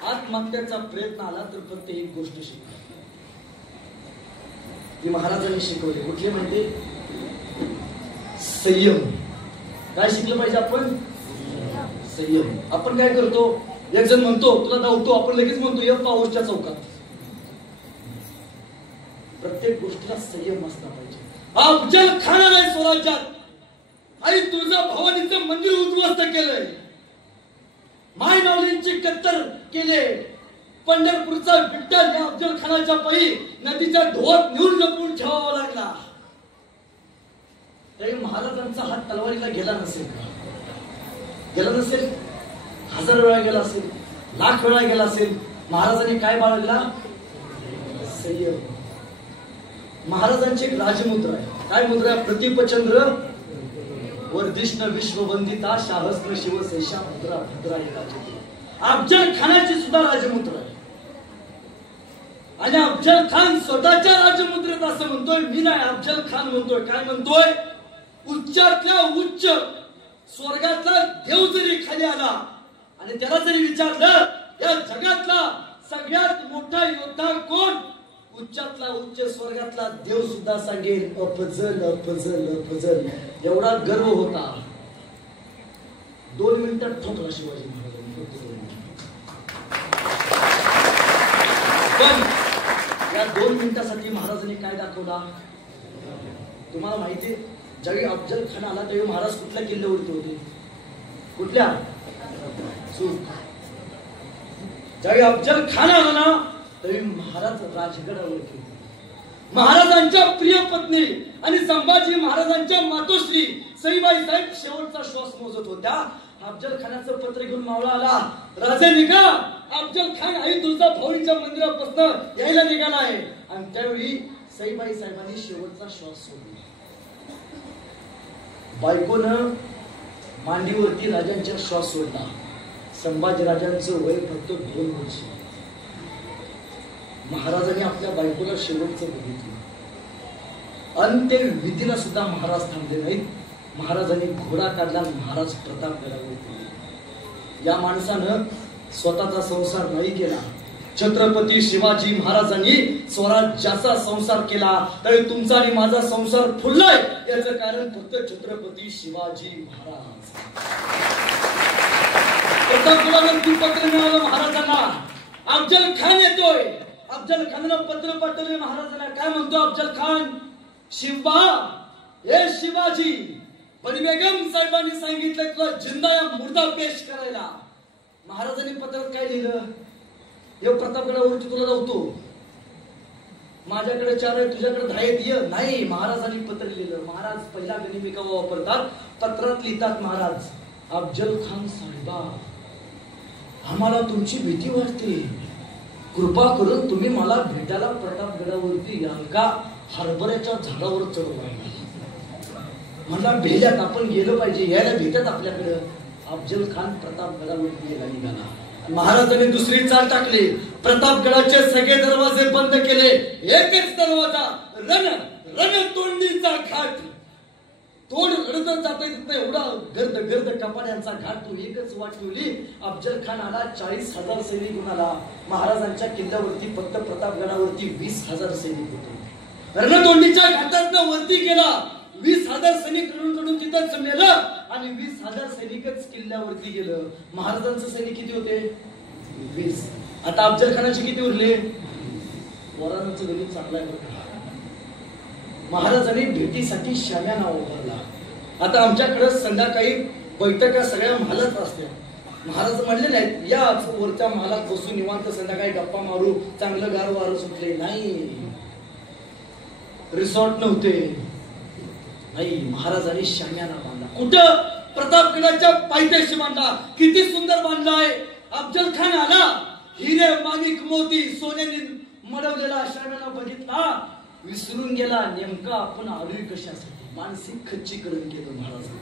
आत्महत्याचा प्रयत्न आला तर फक्त एक गोष्ट शिका, ती महाराजांनी शिकवली. कुठली माहिती? संयम. काय शिकलं पाहिजे आपण? संयम. आपण काय करतो, एक जण म्हणतो तुला धावतो, आपण लगेच म्हणतो या पाऊसच्या चौकात. प्रत्येक गोष्टीला संयम असला पाहिजे. अफजल खानाने स्वराज्यात आई तुळजाभवानीचं मंदिर उद्ध्वस्त केलंय, माय माऊलींची कत्तर केले, पंढरपूरचा विठ्ठल या अफजल खानाच्या पायी नदीच्या ढोत नेऊन लपवून ठेवावा लागला. तरी महाराजांचा हात तलवारीला गेला नसेल का? गेला नसेल? 1000 वेळा गेला असेल, लाख वेळा गेला असेल. महाराजांनी काय बाळगला? संयम. महाराजांची एक राजमुद्रा आहे. काय मुद्रा? प्रतिपचंद्र वर्धिष्ण विश्ववंदिता शाहस्त्र शिवशेषा मुद्रा भद्रा. अफजल खानाची सुद्धा राजमुद्रा आहे. आणि अफजल खान स्वतःच्या राजमुद्रेत असं म्हणतोय, मी नाही, अफजल खान म्हणतोय. काय म्हणतोय? उच्चातल्या उच्च स्वर्गातला देव जरी खाली आला आणि त्याला जरी विचारलं या जगातला सगळ्यात मोठा योद्धा कोण, उच्चातला उच्च स्वर्गातला देव सुद्धा सांगेल अफजल अफजल अफजल. एवढा गर्व होता. 2 मिनिटात ठोकला शिवाजी महाराजांनी. पण या 2 मिनिटासाठी महाराजांनी काय दाखवला तुम्हाला माहिती? ज्यावेळी अफजल खान आला त्यावेळी महाराज कुठल्या किल्ल्यावरती होते? कुठल्या? ज्यावेळी अफजल खान आला ना त्यावेळी महाराज राजगडावरती होते. महाराजांच्या प्रिय पत्नी आणि संभाजी महाराजांच्या मातोश्री सईबाई साहेब शेवटचा श्वास मोजत होत्या. अफजल खानाचं पत्र घेऊन मावळा आला, राजे निघा, अफजल खान आई तुळजाभवानीच्या मंदिरापासून यायला निघाला आहे. आणि त्यावेळी सईबाई साहेबांनी शेवटचा श्वास सोडला. बायकोनं मांडीवरती राजांचा श्वास सोडला. संभाजी राजांचं वय फक्त 2 वर्ष. महाराजांनी आपल्या बायकोला शेवटचं बघितलं. अंत्यविधीला सुद्धा महाराज थांबले नाहीत. महाराजांनी घोडा काढला, महाराज प्रतापगडावर. या माणसानं स्वतःचा संसार नाही केला. छत्रपती शिवाजी महाराजांनी स्वराज्याचा संसार केला. तरी तुमचा आणि माझा संसार फुललाय याचं कारण फक्त छत्रपती शिवाजी महाराज. प्रतापगडावरती पत्र मिळालं महाराजांना. अफजल खान येतोय. अफजल खानानं पत्र पाठवले महाराजांना. काय म्हणतो अफजल खान? शिवा, हे शिवाजी, बडी बेगम साहेबांनी सांगितलं तुला जिंदा या मुर्दा पेश करायला. महाराजांनी पत्रात काय लिहिलं? हे प्रतापगडावरती तुला लावतो, माझ्याकडे 4 आहे, तुझ्याकडे 10 आहेत, ये. नाही, महाराजांनी पत्र लिहिलं. महाराज पहिला गनिमिका वापरतात. पत्रात लिहितात महाराज, अफजल खान साहेबा, आम्हाला तुमची भीती वाटते. कृपा करून तुम्ही मला भेटायला प्रतापगडावरती याल का? हरभऱ्याच्या झाडावर चढून राहिला. मला भेल्यात, आपण गेलो पाहिजे, यायला भेटत आपल्याकडे. अफजल खान प्रतापगडावरती यायला निघाला. महाराजांनी दुसरी चाल टाकली. प्रतापगडाचे सगळे दरवाजे बंद केले. एकच दरवाजा, रण 40,000 सैनिक उन्हाला महाराजांच्या किल्ल्यावरती फक्त प्रतापगडावरती 20,000 सैनिक होते. रणतोंडीच्या घाटातनं वरती गेला 20,000 सैनिक रणकडून तिथंच मेलं आणि 20,000 सैनिकच किल्ल्यावरती गेलं. महाराजांचं सैनिक किती होते? 20. आता अफजल खानाचे किती उरले? वरांचं गणित चांगला आहे. महाराजांनी भेटीसाठी शाम्याना उभारला. आता आमच्याकडे संध्याकाळी बैठका सगळ्या महालात असल्या. महाराज म्हणले नाहीत या वरच्या महालात बसून निवांत संध्याकाळी गप्पा मारू, चांगलं गार वारं सुटले. नाही, रिसॉर्ट नव्हते. नाही, महाराजांनी शाम्याना बांधला. कुठं? प्रतापगडाच्या पायथ्याशी बांधला. किती सुंदर बांधलाय. अफजल खान आला, हिरे माणिक मोती सोन्याने मडवलेला शाम्याना बघितला, विसरून गेला नेमका आपण आलोय कशासाठी. मानसिक खच्चीकरण केलं महाराजांनी.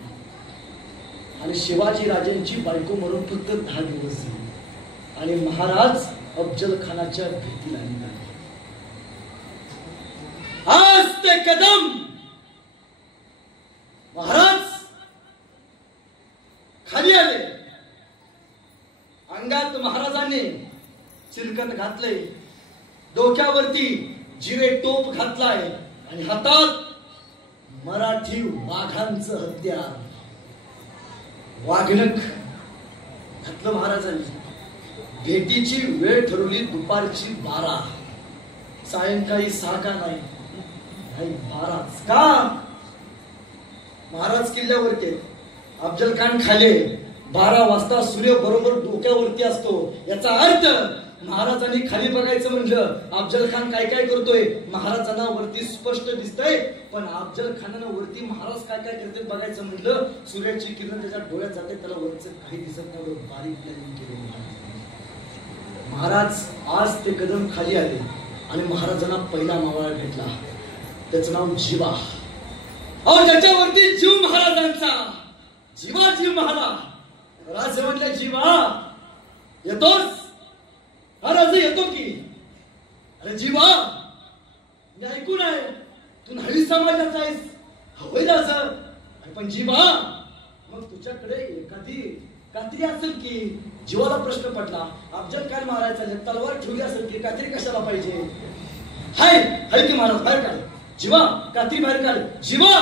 आणि शिवाजी राजांची बायको मरून फक्त 10 दिवस झाले आणि महाराज अफजल खानाच्या भेटीला निघाले. आज ते कदम महाराज खाली आले. अंगात महाराजांनी चिलकत घातले, डोक्यावरती जिरे टोप घातलाय आणि हातात मराठी वाघांचं हत्यार वाघनख घातलं महाराजांनी. भेटीची वेळ ठरवली दुपारची 12. सायंकाळी 6 का नाही? 12. का? महाराज किल्ल्यावरती, अफजल खान खाले. 12 वाजता सूर्य बरोबर डोक्यावरती असतो. याचा अर्थ महाराजांनी खाली बघायचं म्हणलं अफजल खान काय काय करतोय महाराजांना वरती स्पष्ट दिसतंय, पण अफजल खानानं वरती महाराज काय काय करते बघायचं म्हणलं. सूर्याची किरण त्याच्या डोळ्यात जाते, त्याला वरचं काही दिसत नाही. बारीक प्लॅनिंग केलं महाराज. आज ते कदम खाली आले आणि महाराजांना पहिला मावळा भेटला. त्याचं नाव जीवा. अहो, ज्याच्यावरती जीव महाराजांचा, जीवा जीव महाराज. राजे म्हणले जीवा येतोस? हा राजे येतो की. अरे जीवा, मी ऐकून आहे तू न्हावी समाजाचा आहेस. होय राजा, पण जीवा मग तुझ्याकडे एखादी कात्री असेल की? जीवाला प्रश्न पडला. अफजल खान मारायचा, तलवार ठेवली असेल की, कात्री कशाला पाहिजे? हाय हाय की महाराज, बाहेर काढ जीवा, कात्री बाहेर काढ. जीवा,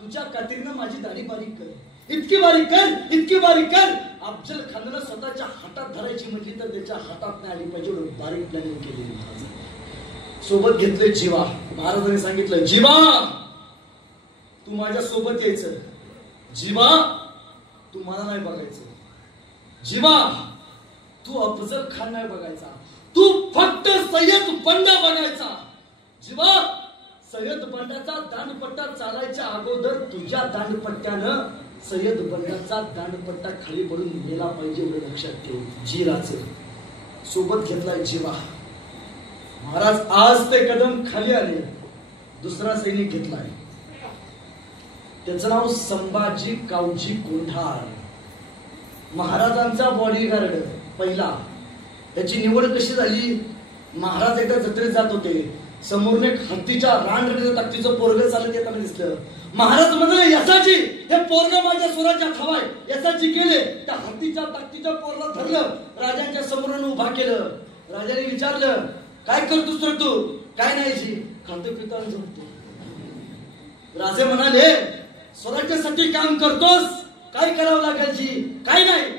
तुझ्या कात्रीनं माझी दाढी बारीक कर. इतकी बारीक कर, इतकी बारीक कर. अफजल खानानं स्वतःच्या हातात धरायची म्हटली तर त्याच्या हातात नाही आली पाहिजे. बारीक प्लॅनिंग केलेली महाराज. सोबत घेतले जीवा. महाराजांनी सांगितलं जीवा तू माझ्या सोबत यायचं. जीवा तू मला नाही बघायचं. जीवा तू अफजल खान नाही बघायचा, तू फक्त सय्यद बंडा बघायचा. जीवा, सय्यद बंडाचा दांडपट्टा चालायच्या अगोदर तुझ्या दांडपट्ट्यानं सय्यद बंडाचा दांडपट्टा खाली पडून गेला पाहिजे, एवढं लक्षात ठेव. जीराचं सोबत घेतलाय जीवा. महाराज आज ते कदम खाली आले. दुसरा सैनिक घेतलाय. त्याचं नाव संभाजी कावजी कोंढाळ. महाराजांचा बॉडीगार्ड पहिला. त्याची निवड कशी झाली? महाराज एकदा जत्रेत जात होते. समोरने हत्तीच्या रानरडीचं ताकदीचं पोरग चालत येताना दिसलं. महाराज म्हणाले यसाची, हे पोरग माझ्या स्वराज्यात हवाय. यसाची गेले, त्या हत्तीच्या ताकदीच्या पोरला धरलं, राजांच्या समोरून उभा केलं. राजाने विचारलं काय करतोस रे तू? काय नाही जी, खातो पितो आणि झोपतो. राजे म्हणाले स्वराज्यासाठी काम करतोस, काय करावं लागेल जी? काय नाही,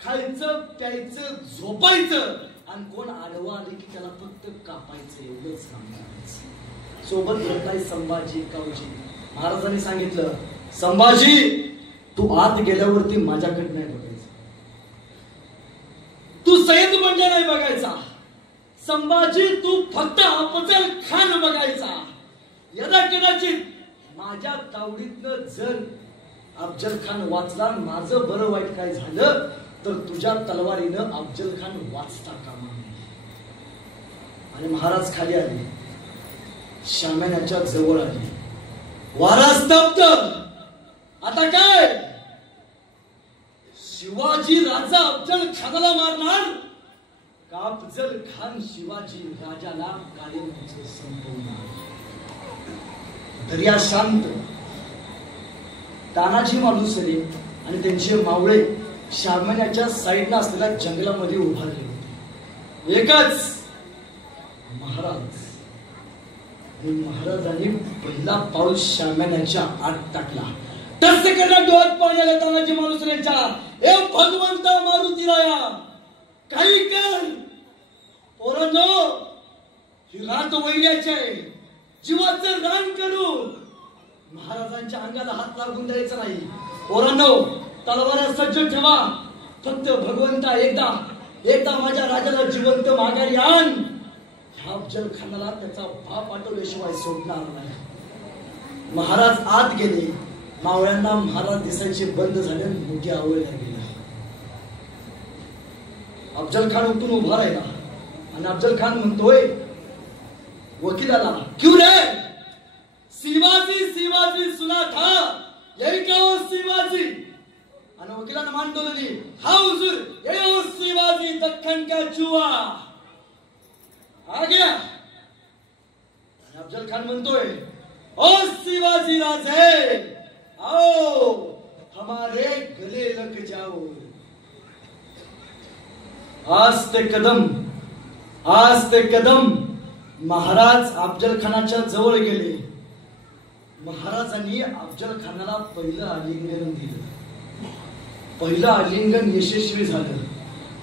खायचं प्यायचं झोपायचं आणि कोण आडवा आले की त्याला फक्त कापायचं, एवढंच काम करायचं. सोबत घेतलाय संभाजी कावजी. महाराजांनी सांगितलं संभाजी तू आत गेल्यावरती माझ्याकडे नाही बघायचं, तू सय्यद बंडा नाही बघायचा. संभाजी तू फक्त अफजल खान बघायचा. यदा कदाचित माझ्या तावडीतनं जर अफजल खान वाचला, माझं बरं वाईट काय झालं तर तुझ्या तलवारीनं अफजल खान वाचता कामा नये. आणि महाराज खाली आले, शाम्यानाच्या जवळ आले. वारा स्तब्ध. आता काय? शिवाजी राजा अफजल खानाला मारणार का अफजल खान शिवाजी राजाला कायमचं संपवणार? दर्या शांत. तानाजी मालुसरे आणि त्यांचे मावळे शामण्याच्या साईडला असलेल्या जंगलामध्ये उभारले होते. एकच महाराज. महाराजांनी पहिला पाऊल शामण्याच्या आत टाकला. टसकरला डोळ्यात पाणी आलं तानाजी मालुसरेंच्या. हे भगवंता मारुतीराया, काही कर पोरांनो, ही रात वैल्याची आहे. जीवाचं रान करू. महाराजांच्या अंगाला हात लागून द्यायचा नाही. पोरांनो, तलवार सज्ज ठेवा. फक्त भगवंता एकदा माझ्या राजाला जिवंत माघारी आण. ह्या अफजल खानाला त्याचा बाप आठवल्याशिवाय सोडणार नाही. महाराज आत गेले. मावळ्यांना महाराज दिसायचे बंद झाले. मोठी आवडल्या गेला. अफजल खान उठून उभा राहिला आणि अफजल खान म्हणतोय वकिलाला, क्यों रे शिवाजी सुना था, यही क्या हो शिवाजी? आणि वकिलानं मान डोलवली. हा हुजूर, ये हो शिवाजी, दख्खन का चुआ आ गया. अफजल खान म्हणतोय, ओ शिवाजी राजे, आओ हमारे गले लग जाओ. आज ते कदम महाराज अफजल खानाच्या जवळ गेले. महाराजांनी अफजल खानाला पहिलं आलिंगन दिलं. पहिलं आलिंगन यशस्वी झालं.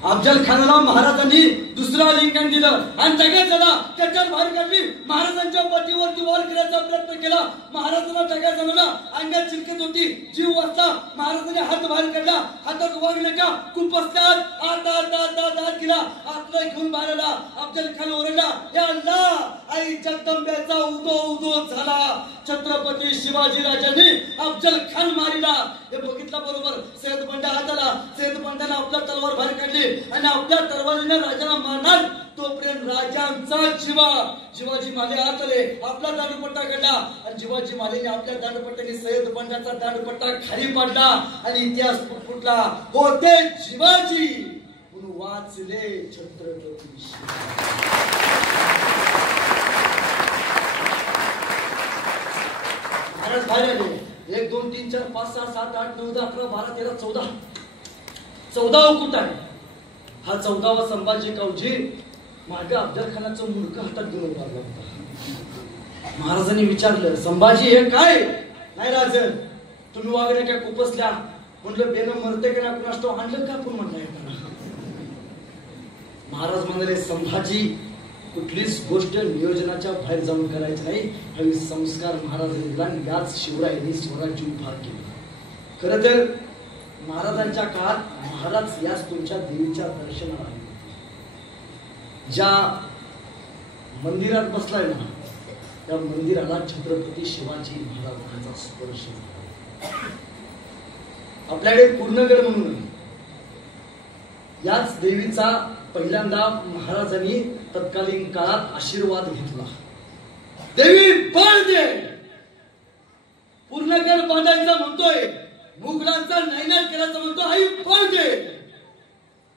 अफजल खानाला महाराजांनी दुसरं आलिंगन दिलं आणि जगाला त्याच्यात बाहेर काढली. महाराजांच्या पाठीवरती वार करायचा प्रयत्न केला. महाराजांना टका झाला. अंगात चिरकत होती. जीव वाचला. महाराजांनी हात बाहेर काढला. हातात वागले का कुपसल्यात हात केला. हातला घेऊन बाहेर आला. अफजल खान ओरडला, या अल्लाह, आई जगदंब्याचा उदो झाला. छत्रपती शिवाजी राजांनी अफजल खान मारिला. हे बघितलं बरोबर. सैयद बंडा हात आला. सैयद बंडाने आपला तलवार बाहेर काढली आणि आपल्या तलवारीने राजाला मारणार. तोपर्यंत राजांचा शिवाजी माले हात आले. आपला दांडपट्टा काढला आणि शिवाजी मालेने आपल्या दांडपट्ट्याने सैयद बंडाचा दांडपट्टा खाली पाडला आणि इतिहास फुटला. होते शिवाजी म्हणून वाचले छत्रपती महाराज बाहेर आले. 1 2 3 4 5 6 7 8 9 10 11 12 13 14 उकुट आहे. हा 14वा संभाजी कावजी मागे अफजल खानाचं मुंडकं हातात घेऊन उभारला होता. महाराजांनी विचारलं, संभाजी हे काय? नाही राजन, तुम्ही वागणे काय कुपसल्या? म्हणलं बेनं मरते का नाही कुणास तो आणलं का आपण म्हणलं. महाराज म्हणाले, संभाजी कुठलीच गोष्ट नियोजनाच्या बाहेर जाऊन करायची नाही. हे संस्कार महाराजांनी याच शिवरायांनी स्वराज्य उभा केला. खरं तर महाराजांच्या काळात महाराज याच तुमच्या देवीच्या दर्शनाला आले. ज्या मंदिरात बसलाय ना, त्या मंदिराला छत्रपती शिवाजी महाराजांचा स्पर्श झाला. आपल्याकडे पूर्णगड म्हणून याच देवीचा पहिल्यांदा महाराजांनी तत्कालीन काळात आशीर्वाद घेतला. देवी बळ दे, पूर्णगड बांधायचा म्हणतोय, मुघलांचा नायनाट करायचा म्हणतो, आई बळ दे.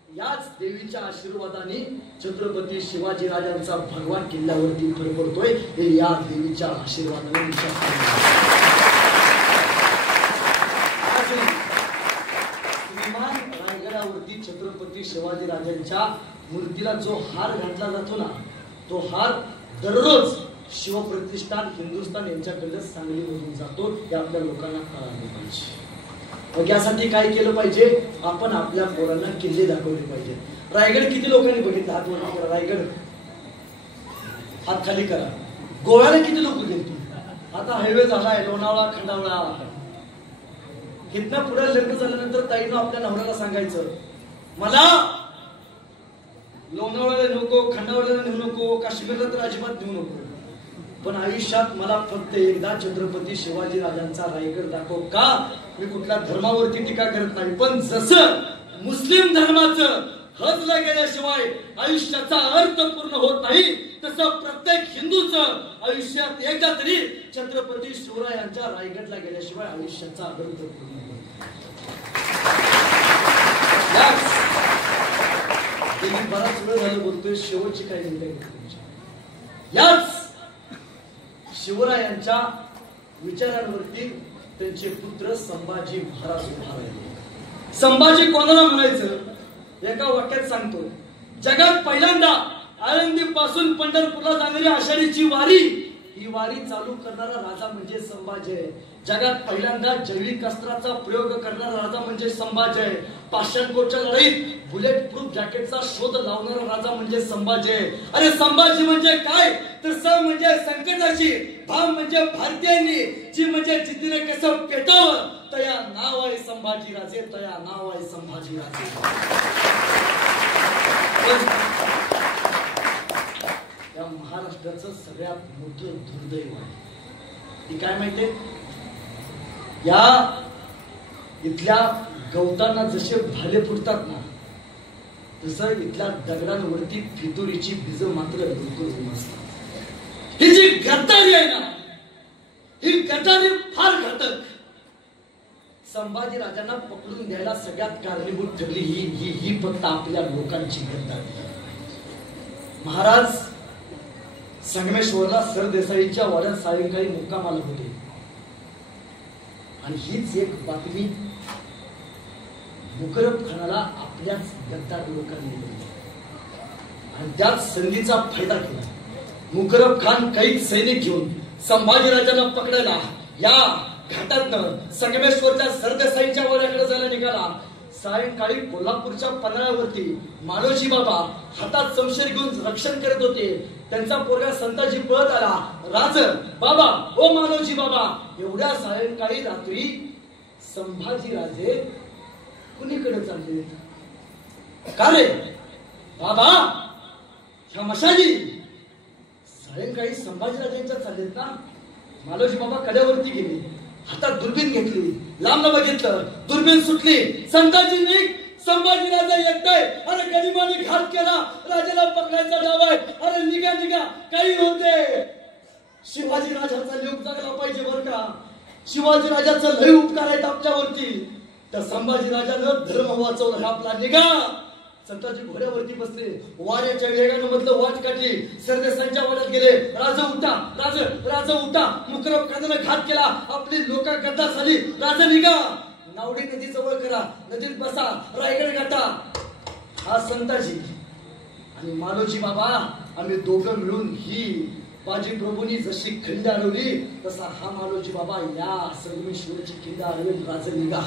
याच देवीच्या आशीर्वादाने छत्रपती शिवाजी राजांचा भगवान किल्ल्यावरती फरफरतोय. हे या देवीच्या आशीर्वादाने. रायगडावरती छत्रपती शिवाजी राजांच्या मूर्तीला जो हार घातला जातो ना, तो हार दररोज शिवप्रतिष्ठान हिंदुस्थान यांच्याकडे सांगलीमधून जातो. हे आपल्या लोकांना कळाले पाहिजे. मग यासाठी काय केलं पाहिजे? आपण आपल्या पोरांना किल्ले दाखवले पाहिजे. रायगड किती लोकांनी बघितला? हात वर करा. रायगड हात खाली करा. गोव्याला किती लोक गेले? आता हायवे झालाय, लोणावळा खंडावळा. इथनं पुढे लग्न झाल्यानंतर ताईनं आपल्या नवऱ्याला सांगायचं, मला लोणावळ्याला नको, खंडावळ्याला नेऊ नको, काश्मीरला तर अजिबात नेऊ नको, पण आयुष्यात मला फक्त एकदा छत्रपती शिवाजी राजांचा रायगड दाखव. का? मी कुठल्या धर्मावरती टीका करत नाही, पण जसं मुस्लिम धर्माचं हजला गेल्याशिवाय आयुष्याचा अर्थ पूर्ण होत नाही, तसं प्रत्येक हिंदूचं आयुष्यात एकदा तरी छत्रपती शिवरायांच्या रायगडला गेल्याशिवाय आयुष्याचा अर्थ पूर्ण होत नाही. बराच वेळ झालं बोलतोय, शेवटची काय मिनिटं याच शिवरायांच्या विचारांवरती त्यांचे पुत्र संभाजी महाराज उभा राहिले. संभाजी कोणाला म्हणायचं एका वाक्यात सांगतो. जगात पहिल्यांदा आळंदी पासून पंढरपूरला जाणारी आषाढीची वारी, ही वारी चालू करणारा राजा म्हणजे संभाजी आहे. जगात पहिल्यांदा जैविक अस्त्राचा प्रयोग करणारा राजा म्हणजे संभाजी आहे. पाषाणकोटच्या लढाईत बुलेट प्रूफ जॅकेटचा शोध लावणारा राजा म्हणजे संभाजी आहे. अरे संभाजी म्हणजे काय तर स म्हणजे संकटाची, भा म्हणजे भारतीयांनी, जी म्हणजे जिद्दीने कसं पेटावं, तया नाव आहे संभाजी राजे, तया नाव आहे संभाजी राजे. या महाराष्ट्राचं सगळ्यात मोठं दुर्दैव आहे ती काय माहितीये, या इथल्या गवतांना जसे भाले फुटतात ना, तसं इथल्या दगडांवरती फितुरीची बीज मात्र बिलकुल नसतात. ही जी गद्दारी आहे ना, ही गद्दारी फार घातक. संभाजी राजांना पकडून द्यायला सगळ्यात कारणीभूत ठरली ही फक्त आपल्या लोकांची गद्दारी. महाराज संगमेश्वरला सरदेसाईंच्या वाड्यात सायंकाळी मुक्कामाला होते आणि हीच एक बातमी मुकरब खानाला आपल्याच गद्दार लोकांनी दिली आणि त्याच संधीचा फायदा केला. मुकरब खान काही सैनिक घेऊन संभाजीराजांना पकडायला या घाटातनं संगमेश्वरच्या सरदेसाईंच्या वाड्याकडे जायला निघाला. सायंकाळी कोल्हापूरच्या पन्हाळ्यावरती मालोजी बाबा हातात शमशेर घेऊन रक्षण करत होते. त्यांचा पोरगा संताजी पळत आला, राज बाबा ओ मालोजी बाबा. एवढ्या सायंकाळी रात्री संभाजी राजे कुणीकडे चालले का रे बाबा? ह्या मशाली सायंकाळी संभाजीराजांच्या चाललेत ना. मालोजी बाबा कड्यावरती गेले, हातात दुर्बीन घेतली, लांब बघितलं, दुर्बीन सुटली. संताजींनी संभाजी राजा येताय, अरे गनिमाने घात केला, राजाला पकडायचा डाव आहे, अरे निघा निघा काही होते. शिवाजी राजाचा योग जगला पाहिजे बर का. शिवाजी राजाचा लय उपकार आहेत आपल्यावरती. तर संभाजी राजानं धर्म वाचवला आपला. निघा. संताजी घोड्यावरती बसले, वाऱ्याच्या वेगानं मधलं वाट काढली, सरदेसाईंच्या वाड्यात गेले. राजा उठा, राजा उठा. मुकरब खानानं घात केला, आपली लोक गद्दार झाली. राजा निघा, नावडी नदी जवळ करा, नदीत बसा, रायगड गाठा. हा संताजी आणि मालोजी बाबा आम्ही दोघं मिळून ही बाजी प्रभूंनी जशी खिंड अडवली, तसा हा मालोजी बाबा या संगमेश्वरची खिंड अडवेल. राजा निघा.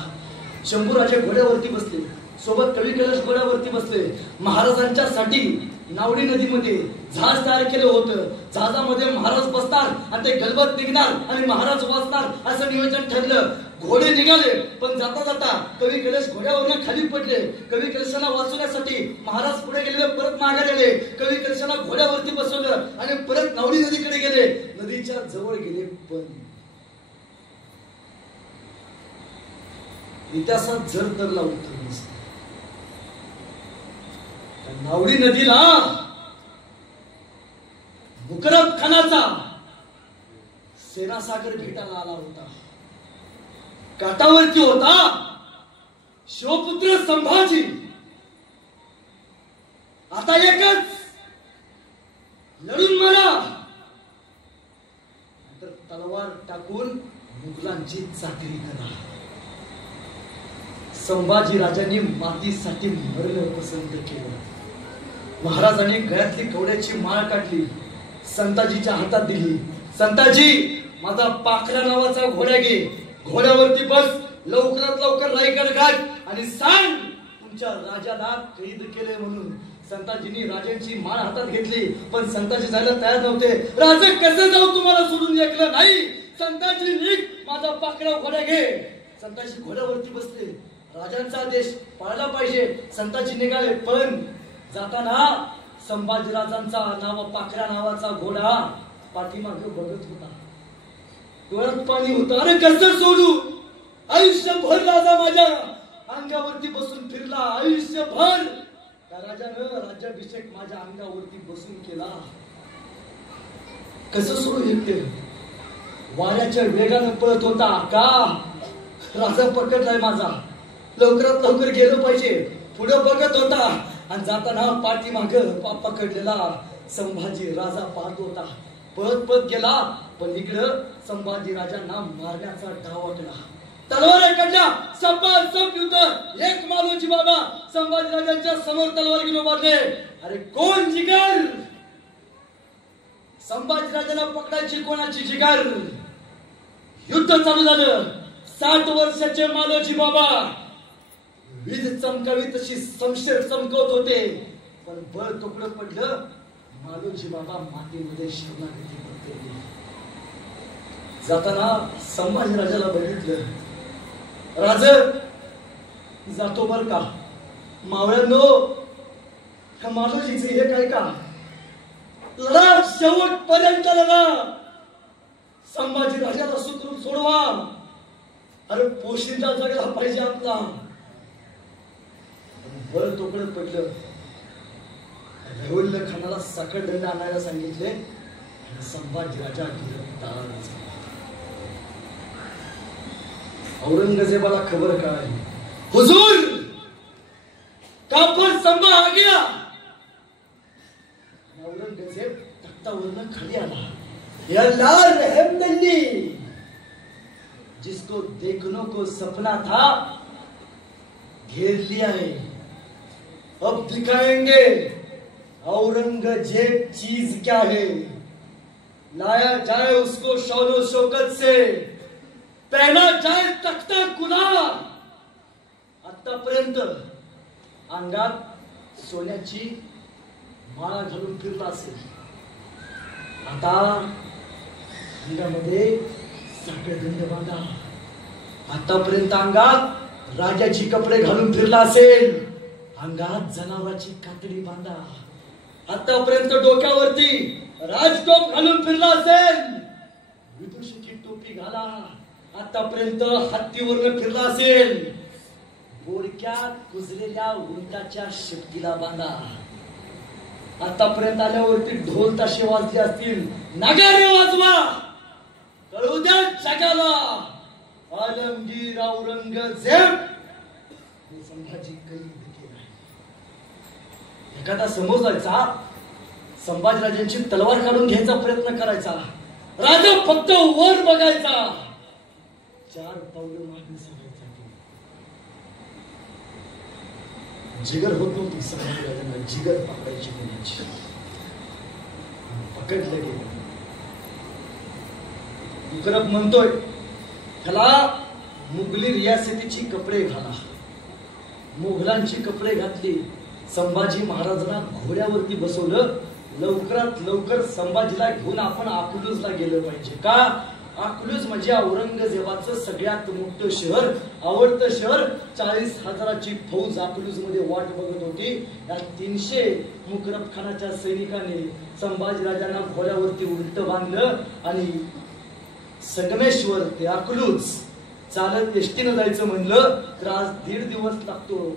शंभूराजे घोड्यावरती बसले, सोबत कवी कैलास घोड्यावरती बसले. महाराजांच्या साठी नावडी नदीमध्ये जहाज तयार केलं होतं. जहाजामध्ये महाराज बसणार आणि ते गलबत निघणार आणि महाराज वाचणार असं नियोजन ठरलं. घोडे निघाले, पण जाता जाता कवी कैलास घोड्यावरून खाली पडले. कवी कैलासाला वाचवण्यासाठी महाराज पुढे गेले, परत मागे गेले. कवी कैलासाला घोड्यावरती बसवलं आणि परत नावडी नदीकडे गेले. नदीच्या जवळ गेले, पण इतिहासात जर तरला उत्तर नसतं. नावडी नदीला मुकरब खानाचा सेनासागर भेटायला आला होता. काठावरती होता शिवपुत्र संभाजी. आता एकच लढून मला, तर तलवार टाकून मुघलांची चाकरी करा. संभाजी राजांनी मातीसाठी मरण पसंत केलं. महाराजांनी गळ्यातली कवड्याची माळ काढली, संताजीच्या हातात दिली. संताजी माझा पाखरा नावाचा घोडा घे, घोड्यावरती बस, लवकरात लवकर रायगड गाठ आणि सांग तुमच्या राजाला कैद केले म्हणून. संताजींनी राजांची माळ हातात घेतली, पण संताजी जायला तयार नव्हते. राजा कसं जाऊ, तुम्हाला सोडून एकलं नाही. संताजी निघ, माझा पाखरा घोडा घे. संताजी घोड्यावरती बसले. राजांचा आदेश पाळला पाहिजे. संताजी निघाले, पण जाताना संभाजीराजांचा पाखऱ्या नावाचा घोडा पाठीमागे बघत होता. डोळ्यात पाणी होतं. अरे कसं सोडू, आयुष्यभर राजा माझ्या अंगावरती बसून फिरला. आयुष्यभर त्या राजानं राज्याभिषेक माझ्या अंगावरती बसून केला. कसं सोडू एकटे. वाऱ्याच्या वेगानं पळत होता. का राजा पकडलाय माझा, लवकरात लवकर गेलं पाहिजे. पुढे बघत होता आणि जाताना पाठीमाग पकडलेला संभाजी राजा पाहत होता. पळत पळत गेला, पण इकडं संभाजी राजांना मारण्याचा डाव आखला. तलवार काढल्या, सपासप युद्ध, एक मालोजी बाबा संभाजीराजांच्या समोर तलवार घेऊन उभारले. अरे कोण जिगर? संभाजीराजांना पकडायची कोणाची जिगर? युद्ध चालू झालं. 60 वर्षाचे मालोजी बाबा वीज चमकावी तशी शमशेर चमकवत होते, पण बळ तुकडं पडलं. मालोजी बाबा मातीमध्ये शरणागती पडले. जाताना संभाजीराजाला बघितलं. राज जातो बर का? मावळ्यांनो, मालोजीचं हे काय का? लढा शेवटपर्यंत लढा. संभाजीराजाला सुखरूप सोडवा. अरे पोशिंदा जगला पाहिजे आपला. बळ तुकडं पडलं. राहुल खानाला साखर दंड आणायला सांगितले. संभाजीराजा औरंगजेबाला खबर काय? हुजूर, काफर संभा आ गया. औरंगजेब तख्तावरनं खाली आला. या लाल रहमदल्ली, जिसको देखने को सपना था, घेर लिया है. अब दिखाएंगे औरंगजेब चीज क्या है. लाया जाए उसको शौनो शौकत से, पहना जाए तख्ता गुलाल. आतापर्यंत अंगात सोन्याची माळा घालून फिरला असेल. आता अंगामध्ये साखळदंड बांधा. आतापर्यंत अंगात राजाची कपडे घालून फिरला असेल. अंगात जनावराची कातडी बांधा. आतापर्यंत डोक्यावरती राजटोप घालून फिरला असेल. विदुषीची टोपी घाला. आतापर्यंत हत्तीवरनं फिरला असेल. बोरक्यात कुजलेल्या उंटाच्या शेपटीला बांधा. आतापर्यंत आल्यावरती ढोल ताशे वाजले असतील. नगारे वाजवा. कळू द्या जगाला, आलमगीर औरंगजेब संभाजी कधी केला. एखादा समोर संभाजीराजांची तलवार काढून घ्यायचा प्रयत्न करायचा. राजा फक्त वर बघायचा. 4 पावलं मागे सांगायचा. जिगर होत नव्हती संभाजीराजांना. जिगर पकडायची कोणाची. पकडलं गेलं. मुकरब म्हणतोय, त्याला मुघली रियासतीची कपडे घाला. मुघलांची कपडे घातली. संभाजी महाराजांना घोड्यावरती बसवलं. लवकरात लवकर संभाजीला घेऊन आपण अकलूजला गेलं पाहिजे. का? अकलूज म्हणजे औरंगजेबाचं सगळ्यात मोठं शहर, आवडतं शहर. 40,000ची फौज अकलूज मध्ये वाट बघत होती. या 300 मुकरब खानाच्या सैनिकांनी संभाजीराजांना घोड्यावरती उलट बांधलं आणि संगमेश्वर ते अकलूज चालत एसटीनं जायचं म्हणलं तर आज 1.5 दिवस लागतो.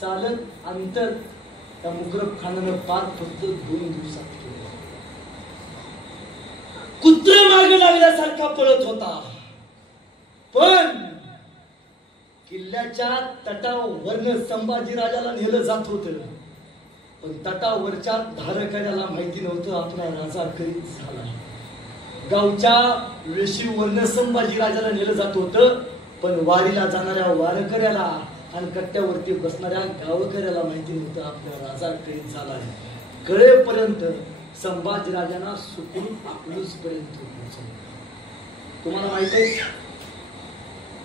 चालत अंतर त्या मुकरब खानानं पार फक्त 2 दिवसात केलं. कुत्रे मागे लागल्यासारखा पळत होता. पण किल्ल्याच्या तटावरनं संभाजीराजाला नेलं जात होतं. पण तटावरच्या धारकऱ्याला माहिती नव्हतं आपला राजा कधीच झाला. गावच्या वेशीवरनं संभाजीराजाला नेलं जात होतं. पण वारीला जाणाऱ्या वारकऱ्याला आणि कट्ट्यावरती बसणाऱ्या गावकऱ्याला माहिती नव्हतं आपला राजा कधीच झाला. कळेपर्यंत संभाजीराजांना सुखरूप अकलूज पर्यंत पोहोचवलं. तुम्हाला माहित आहे,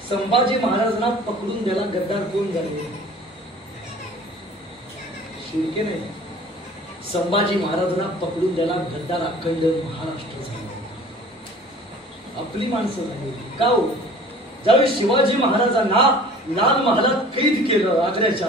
संभाजी महाराजांना पकडून द्यायला गद्दार कोण झाले? शिर्के नाही. संभाजी महाराजांना पकडून द्यायला गद्दार अखंड महाराष्ट्र झाला. आपली माणसं झाली. का हो? ज्यावेळी शिवाजी महाराजांना लाल महालात कैद केलं आग्र्याच्या,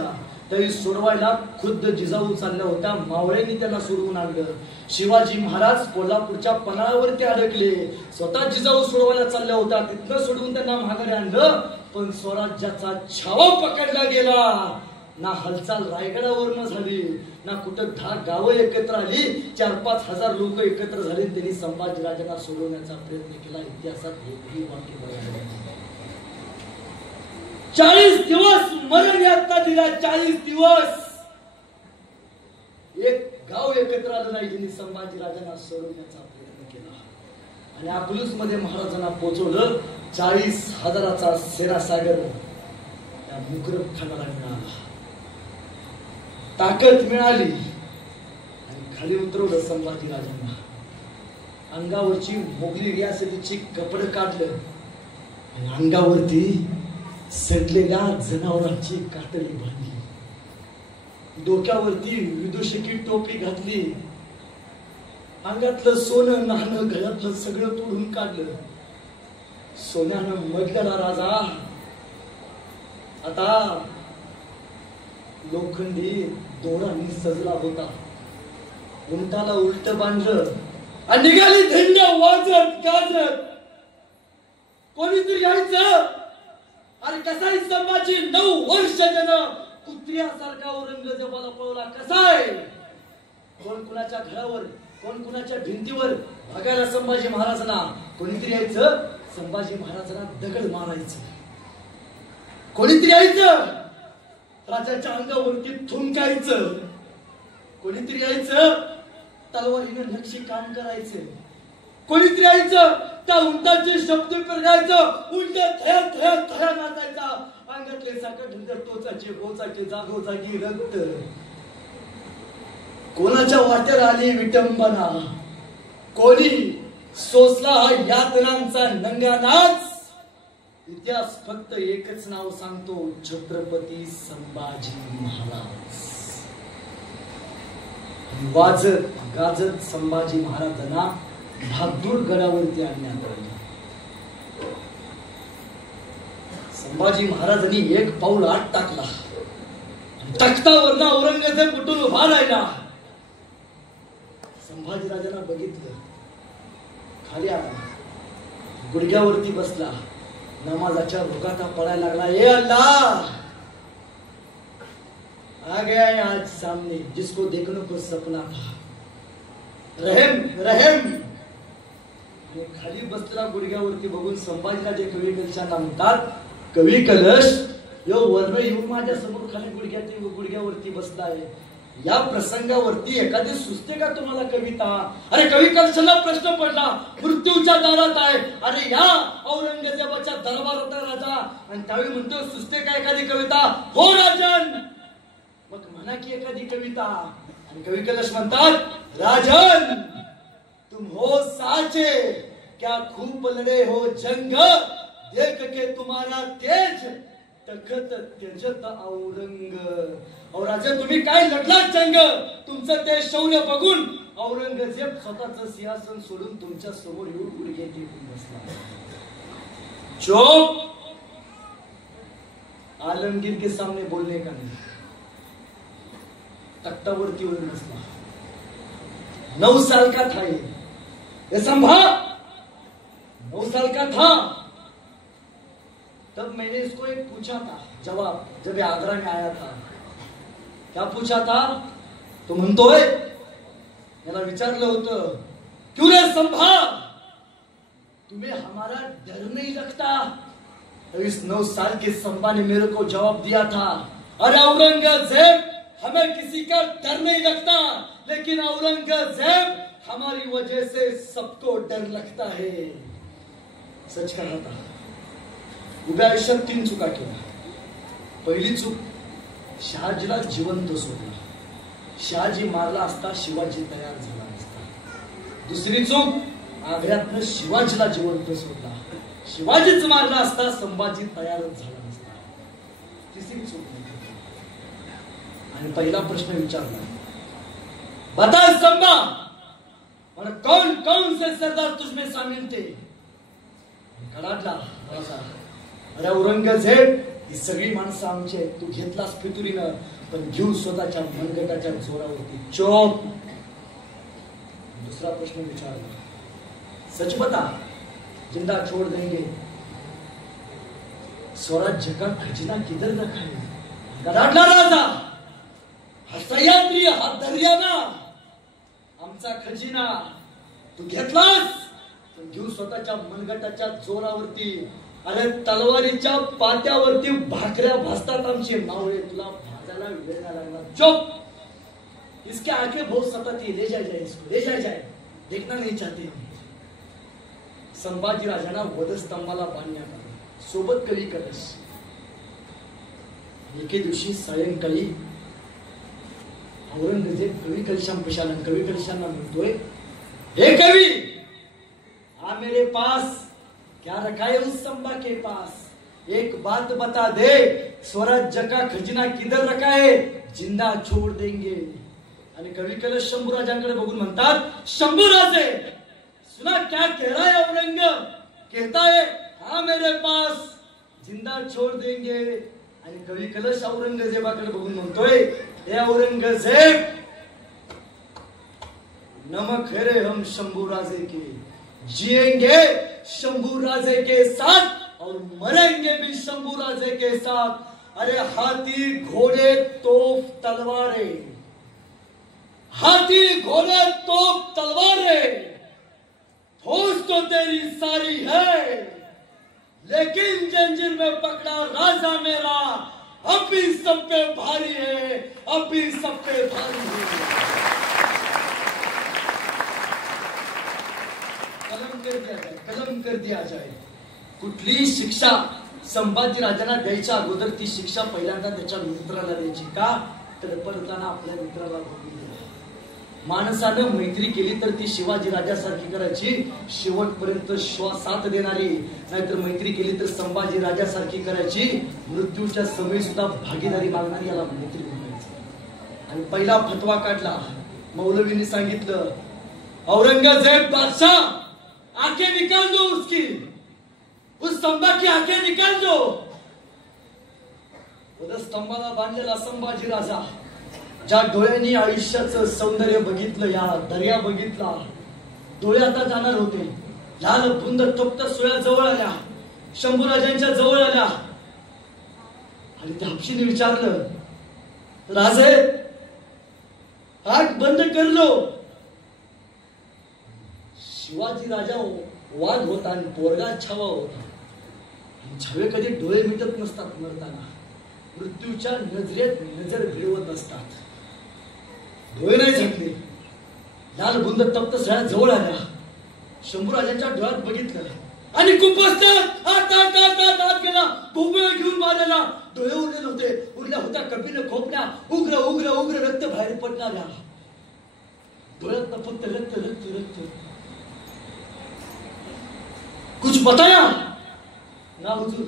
त्यावेळी सोडवायला खुद्द जिजाऊ चालल्या होत्या. मावळ्यांनी त्यांना सोडवून आणलं. शिवाजी महाराज कोल्हापूरच्या पन्हाळ्यावरती अडकले. स्वतः जिजाऊ सोडवायला चालल्या होत्या. तिथनं सोडवून त्यांना माघारी आणलं. पण स्वराज्याचा छावा पकडला गेला. ना हालचाल रायगडावरनं झाली, ना कुठं 10 गावं एकत्र आली. 4-5 हजार लोक एकत्र झाले. त्यांनी संभाजीराजांना सोडवण्याचा प्रयत्न केला. इतिहासात एकही वाक्य बघायला 40 दिवस मरण यातना दिला. 40 दिवस एक गाव एकत्र आलं नाही. ज्यांनी संभाजीराजांना सोडवण्याचा प्रयत्न केला. आणि अकलूज मध्ये महाराजांना पोहोचवलं. 40,000चा सेनासागर त्या मुकरब खानाला मिळाला. ताकद मिळाली आणि खाली उतरवलं संभाजी राजांना. अंगावरची मोगली रियासतीची कपडे काढलं आणि अंगावरती सडलेल्या जनावरांची कातडी बांधली. डोक्यावरती विदूषकी टोपी घातली. अंगातलं सोनं नाणं गळ्यातलं सगळं तोडून काढलं. सोन्यानं मडलेला राजा आता लोखंडी दोरांनी सजला होता. उंटाला उलट बांधलं आणि निघाली धंड वाजत गाजत. कोणीतरी यायचं. अरे कसाय संभाजी 9 वर्ष त्यानं कुत्र्यासारखा औरंगजेबाला पळवला. कसाय कोण कुणाच्या घरावर कोण कुणाच्या भिंतीवर बघायला संभाजी महाराजांना कोणीतरी यायचं. संभाजी महाराजांना दगड मारायचं. कोणीतरी यायचं. राजाच्या अंगावरती थुंकायचं. कोणीतरी यायचं. तलवारीनं नक्षी काम करायचं. कोणीतरी यायचं. त्या उंटाचे शब्द पेरगायचं. उंट थया थया थया नाचायचा. अंगातले साखर टोचाचे गोचाचे जागोजागी रक्त. कोणाच्या वाट्याला आली विटंबना. कोणी सोसला हा यातनांचा नंगा नाच. इतिहास फक्त एकच नाव सांगतो. छत्रपती संभाजी महाराज. वाजत गाजत संभाजी महाराजांना बहादूर गडावरती आणण्यात आले. संभाजी महाराजांनी एक पाऊल आत टाकला. तख्तावरनं औरंगजेब उठून उभा राहिला. संभाजी राजांना बघितलं. खाली आला. गुडघ्यावरती बसला. नमाजाच्या रुकाता पडायला लागला. ए अल्लाह आ गया है आज सामने जिसको देखने को सपना था. रहम रहम. आणि खाली बसलेला गुडघ्यावरती बघून संभाजीराजे कवी कलशांना म्हणतात. कवी कलश यो वर्ण येऊन माझ्या समोर खाली गुडघ्यावरती बसलाय. या प्रसंगावरती एखादी सुचते का तुम्हाला कविता. अरे कवी कलशांना प्रश्न पडला. मृत्यूच्या दारात आहे. अरे या औरंगजेबाच्या दरबारात राजा आणि त्यावेळी म्हणतो सुचते का एखादी कविता. हो राजन मग म्हणा की एखादी कविता. आणि कवी कलश म्हणतात राजन तुम हो साचे क्या खूप लढे हो जंग. देख के तुम्हारा तेज तखत तेजत औरंग. और राजा तुम्ही काय लढलात जंग. तुमचं ते शौर्य बघून औरंगजेब स्वतःचं सिंहासन सोडून तुमच्या समोर येऊन गुडघे टेकून बसला. चुप. आलमगीर के सामने बोलने का नहीं. तख्तावरती येऊन बसला. 9 साल का था ये संभा 9 साल का था. तब मैंने इसको एक पूछा था जवाब जब आगरा में आया था. क्या पूछा था. तो म्हणतोय याला विचारलं होतं क्यों रे संभा तुम्हें हमारा डर नहीं लगता. तो इस 9 साल के संभा ने मेरे को जवाब दिया था. अरे औरंगजेब हमें किसी का डर नहीं लगता लेकिन औरंगजेब हमारी वजह से सबको डर लगता है. सच कहा था. उभ्या आयुष्यात 3 चुका केल्या. पहिली चूक शहाजीला जिवंत सोडला. शहाजी मारला असता शिवाजी तयार झाला नसता. दुसरी चूक आग्र्यातनं शिवाजीला जिवंत सोडला. शिवाजीच मारला असता संभाजी तयारच झाला नसता. तिसरी चूक आणि पहिला प्रश्न विचारला बता संभा और कौन कौन से सरदार तुझमें शामिल थे. कडाडला राजा. अरे औरंगजेब ही सगळी माणसं आमची आहेत. तू घेतलास फितुरीनं पण घेऊ स्वतःच्या मनगटाच्या जोरावरती. चोप. दूसरा प्रश्न विचारला सच बता जिंदा छोड़ देंगे स्वराज्य का खजिना किधर रखा है. कडाडला राजा. सह्याद्री हा दर्याना आमचा खजिना तू घेतलास पण घेऊ स्वतःच्या मनगटाच्या जोरावरती. अरे तलवारीच्या पात्यावरती भाकऱ्या भाजतात आमचे मावळे. तुला भाजायला वेळ नाही लागला. चुप. इसके आगे बहुत सताती है. ले जाए इसको ले जाए देखना नहीं चाहते. संभाजी राजांना वधस्तंभाला बांधण्यात आलं, सोबत कवी कलश. एके दिवशी सायंकाळी औरंगजेब कवी कलशांना म्हणतोय, हे कवी, आ मेरे पास क्या रखा है उस संभा के पास, एक बात बता दे, स्वराज्य का खजिना किधर रखा है, जिंदा छोड़ देंगे. आणि कवी कलश शंभूराजांकडे बघून म्हणतात, शंभूराजे सुना क्या कह रहा है औरंग, कहता है हाँ मेरे पास जिंदा छोड़ देंगे. आणि कवी कलश औरंगजेबाकडे बघून म्हणतोय, हे औरंगजेब, नमक है रे हम शंभू राजे के, जिएंगे शंभू राजे के साथ और मरेंगे भी शंभू राजे के साथ. अरे हाथी घोड़े तोप तलवारें, हाथी घोड़े तोप तलवारें, फौज तो तेरी सारी है, लेकिन जंजीर में पकड़ा राजा मेरा अब भी सब पे भारी है, अब भी सब पे भारी है. कलम कर दिया जाए. कुठलीही शिक्षा संभाजी राजांना द्यायच्या अगोदर ती शिक्षा पहिल्यांदा त्याच्या मित्राला द्यायची. का तर परताना आपल्या मित्राला बघून माणसानं मैत्री केली तर ती शिवाजी राजासारखी करायची, शेवटपर्यंत साथ देणारी. नाहीतर मैत्री केली तर संभाजी राजासारखी करायची, मृत्यूच्या समयी सुद्धा भागीदारी मागणारी, याला मैत्री म्हणायचं. आणि पहिला फतवा काढला, मौलवींनी सांगितलं, औरंगजेब बादशाह आंखें निकाल दो उसकी, उस स्तंभा की आंखें निकाल दो. स्तंभाला बांधलेला संभाजी राजा ज्या डोळ्यांनी आयुष्याचं सौंदर्य बघितलं, या दर्या बघितला, डोळे आता जाणार होते. लाल बुंद तप्त सोया जवळ आल्या, शंभूराजांच्या जवळ आल्या. आणि त्या हपशीने विचारलं, राजे आग बंद कर लो. शिवाजी राजा वाघ होता आणि पोरगा छावा होता. छावे कधी डोळे मिटत नसतात, मरताना मृत्यूच्या नजरेत नजर भिडवत असतात. डोळे नाही झाकले, लाल बुंद तप्त सळ्या जवळ आल्या, शंभूराजांच्या डोळ्यात बघितलं आणि कुपस्तात हात गेला, भोंगळ घेऊन मारलेला. डोळे उरलेले होते, उरल्या होत्या कपिल खोपण्या, उग्र उग्र उग्र रक्त बाहेर पडणाऱ्या. डोळ्यात फक्त रक्त रक्त रक्त. कुछ बताया ना हुजूर,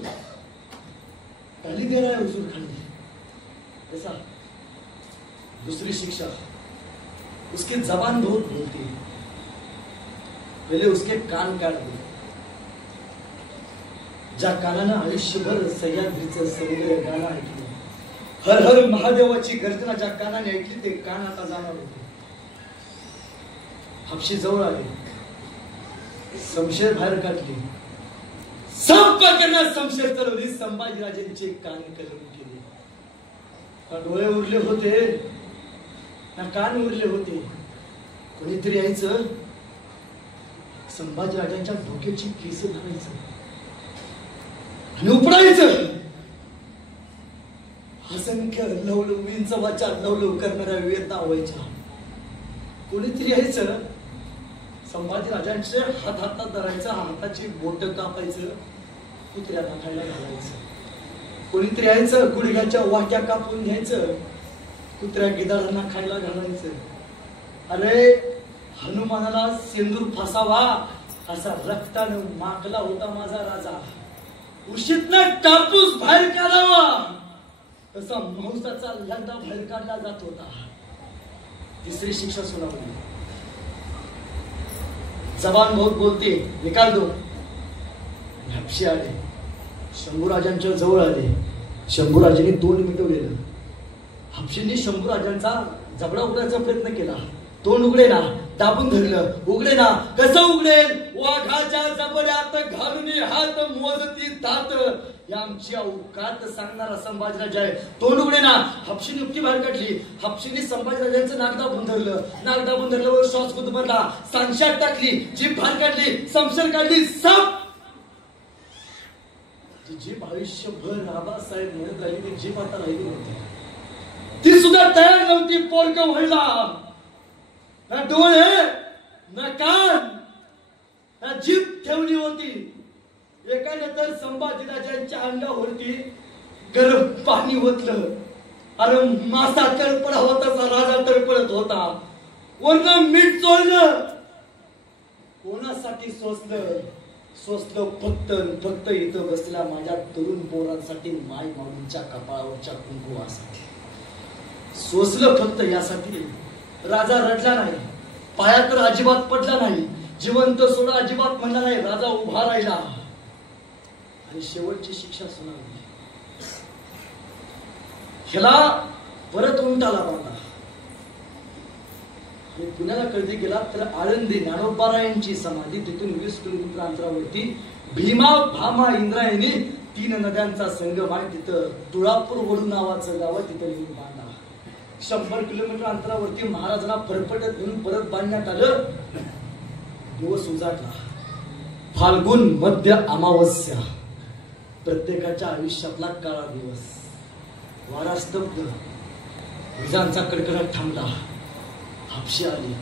गाली दे रहा है हुजूर खाली. ऐसा दूसरी शिक्षा, उसकी जबान बहुत बोलती है, पहले उसके कान काट दो. ज्या कानानं आयुष्यभर सह्याद्रीचं सौंदर्य गाणं ऐकलं, हर हर महादेवाची गर्जना ज्या कानाने ऐकली, ते कान आता जाणार होते. हपशी जवळ आले, शमशेर बाहेर काढली, सब पकडणार शमशेर चालवली, संभाजीराजांचे कान कलम केले. ना डोळे उरले होते, ना कान उरले होते. कोणीतरी यायचं, संभाजीराजांच्या डोक्याची केस धरायचं आणि उपडायचं. असंख्य लवलवींचा वाचा लवलव करणाऱ्या वेता व्हायच्या. कोणीतरी यायचं, संभाजीराजांचे हातात धरायचं, हाताची बोट कापायचं, कुत्र्याला खायला घालायचं. कोणीतरी यायचं, गुडघ्याच्या वाट्या कापून घ्यायचं, कुत्र्या गिधाडांना खायला घालायचं. अरे हनुमानाला सेंदूर फासावा असा रक्तानं माखला होता माझा राजा. उशीतनं कापूस बाहेर काढावा तसा मांसाचा लगदा बाहेर काढला जात होता. तिसरी शिक्षा सुनावली, जबान बहुत बोलते, निकाल दो. हपशी आले, शंभूराजांच्या जवळ आले. शंभूराजांनी तोंड मिटवलेलं. हपशींनी शंभूराजांचा जबडा उघडायचा प्रयत्न केला. तोंड उघडे ना, दाबून धरलं, उघडे ना. कसं उघडेल? वाघाच्या जबड्यात घालून हात मोजती दात. या आमची अवकात सांगणारा संभाजीराजा आहे. तोंड उघडे ना. हपशीने युक्ती बाहेर काढली. हपशीने संभाजीराजांचं नाक दाबून धरलं. नाक दाबून धरल्यावर श्वास गुदमरला, सांगशात टाकली, जीभ बाहेर काढली, समशेर काढली, साप. जीभ आयुष्यभर राबासाहेब म्हणत आली, ती जीभ आता राहिली नव्हती. ती सुद्धा तयार नव्हती पोरग व्हायला. ना डोळे, ना कान, ना जीभ ठेवली होती. एकाने तर संभाजीराजांच्या अंगावरती गरम पाणी ओतलं. अरे मासा तळपडावा तसा राजा तळपडत होता. वरनं मीठ चोळलं. कोणासाठी सोसलं फक्त इथं बसलेल्या माझ्या तरुण पोरांसाठी, माय माऊलींच्या कपाळावरच्या कुंकुवासाठी सोसलं. फक्त यासाठी राजा रडला नाही, पायात तर अजिबात पडला नाही, जिवंत सोडा अजिबात म्हणला नाही. राजा उभा राहिला आणि शेवटची शिक्षा सुनावली. ह्याला परत उंटाला बांधा. आणि पुण्याला कधी गेला तर आळंदी ज्ञानोबारायांची समाधी, तिथून 20 किलोमीटर अंतरावरती भीमा भामा इंद्रायणी 3 नद्यांचा संगम आहे. तिथं तुळापूर वडू नावाचं गाव आहे, तिथं येऊन बांधा. 100 किलोमीटर अंतरावरती महाराजांना फरफटत घेऊन परत बांधण्यात आलं. दिवस उजाडला. फाल्गुन मध्य अमावस्या, प्रत्येकाच्या आयुष्यातला काळा दिवस. वारा स्तब्ध, विजांचा कडकडाट थांबला. हापशी आली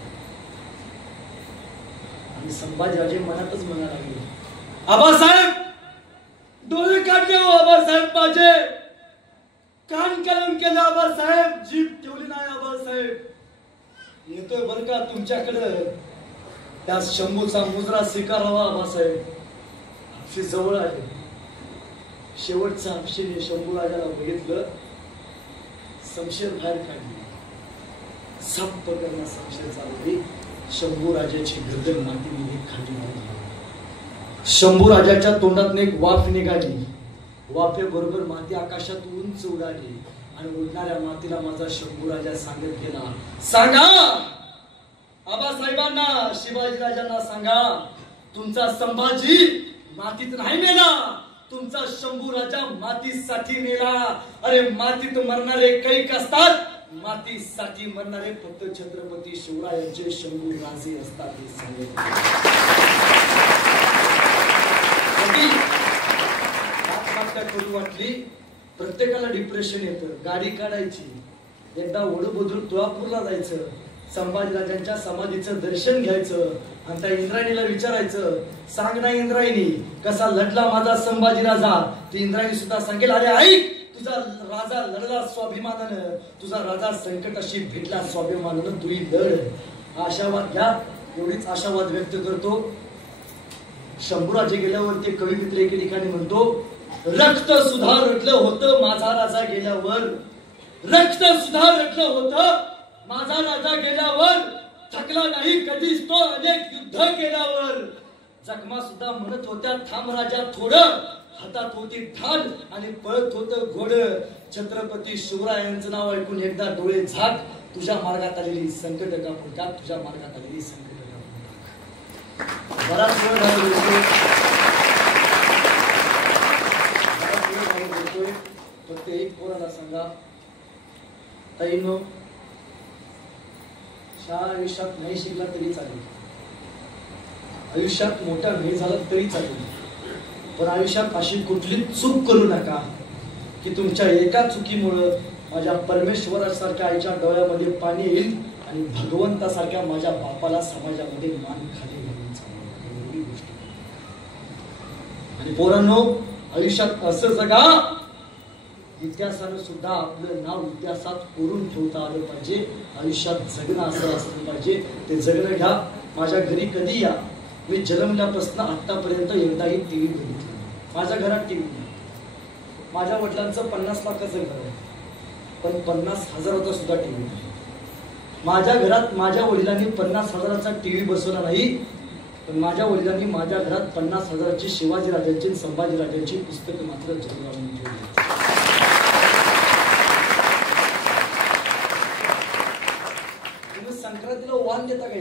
आणि संभाजीराजे मनातच म्हणायला लागले, आबासाहेब डोळे काढले हो आबासाहेब, माझे कान कलम केलं आबासाहेब, जीभ ठेवली नाही आबासाहेब. येतोय बर का तुमच्याकडं त्या शंभूचा मुजरा स्वीकारावा आबासाहेब. हापशी जवळ आले. शेवटचा हापशीने शंभू राजाला बघितलं. समशेर बाहेर काढली. साप पकडण्यास संशय चालली. शंभू राजाची गर्दन मातीमध्ये खाली मारली. शंभू राजाच्या तोंडातून एक वाफ निघाली. वाफेबरोबर माती आकाशात उंच उडाली आणि उडणाऱ्या मातीला माझा शंभू राजा सांगत गेला, सांगा आबासाहेबांना, शिवाजी राजांना सांगा, तुमचा संभाजी मातीत नाही मेला, तुमचा शंभू राजा मातीसाठी मेला. अरे मातीत मरणारे कैक असतात, मातीसाठी मरणारे फक्त छत्रपती शिवरायांचे शंभू राजे असतात. हे सांगितले. करू वाटली. प्रत्येकाला डिप्रेशन येतं. गाडी काढायची, एकदा वडूबद्रुक तुळापूरला जायचं, संभाजीराजांच्या समाधीचं दर्शन घ्यायचं आणि त्या इंद्रायणीला विचारायचं, सांग ना इंद्रायणी, कसा लढला माझा संभाजी राजा. ती इंद्रायणी सुद्धा सांगेल, अरे ऐक, तुझा राजा लढला स्वाभिमानानं, तुझा राजा संकटाशी भेटला स्वाभिमानानं, तुही लढ. आशावाद घ्या. एवढीच आशावाद व्यक्त करतो. शंभूराजे गेल्यावर ते कवी मित्र एके ठिकाणी म्हणतो, रक्त सुद्धा रटलं होतं माझा राजा गेल्यावर, रक्त सुद्धा रटलं होतं माझा राजा गेल्यावर, थकला नाही कधीच तो अनेक युद्ध केल्यावर. जखमा सुद्धा म्हणत होत्या थांब राजा थोडं, हातात होती ठाण आणि पळत होतं घोड. छत्रपती शिवरायांचं नाव ऐकून एकदा डोळे झाक, तुझ्या मार्गात आलेली संकट कापून टाक, तुझ्या मार्गात आलेली संकट कापून टाक. बराच वेळ बोलतोय. फक्त एक पोराला सांगा, ताईनो, शाळा आयुष्यात नाही शिकला तरी चालेल, आयुष्यात मोठा नाही झाला तरी चालेल, पण आयुष्यात अशी कुठली चूक करू नका की तुमच्या एका चुकीमुळं माझ्या परमेश्वरासारख्या आईच्या डोळ्यामध्ये पाणी येईल आणि भगवंतासारख्या माझ्या बापाला समाजामध्ये मान खाली घालून चालू. गोष्ट. आणि पोरांनो, आयुष्यात असं जगा, इतिहासानं सुद्धा आपलं नाव इतिहासात कोरून ठेवता आलं पाहिजे. आयुष्यात जगणं असं असलं पाहिजे. ते जगणं घ्या. माझ्या घरी कधी या. मी जन्मल्यापासून आतापर्यंत एकदाही टीव्ही बघितला. माझ्या घरात टीव्ही नाही. माझ्या वडिलांचं 50 लाखाचं घर आहे, पण 50,000चा सुद्धा टीव्ही नाही. माझ्या घरात माझ्या वडिलांनी 50,000चा टीव्ही बसवला नाही, पण माझ्या वडिलांनी माझ्या घरात 50,000ची शिवाजी राजांची, संभाजी राजांची पुस्तकं मात्र जरूर आणून ठेवली. तुम्ही संक्रांतीला वाण देता काय?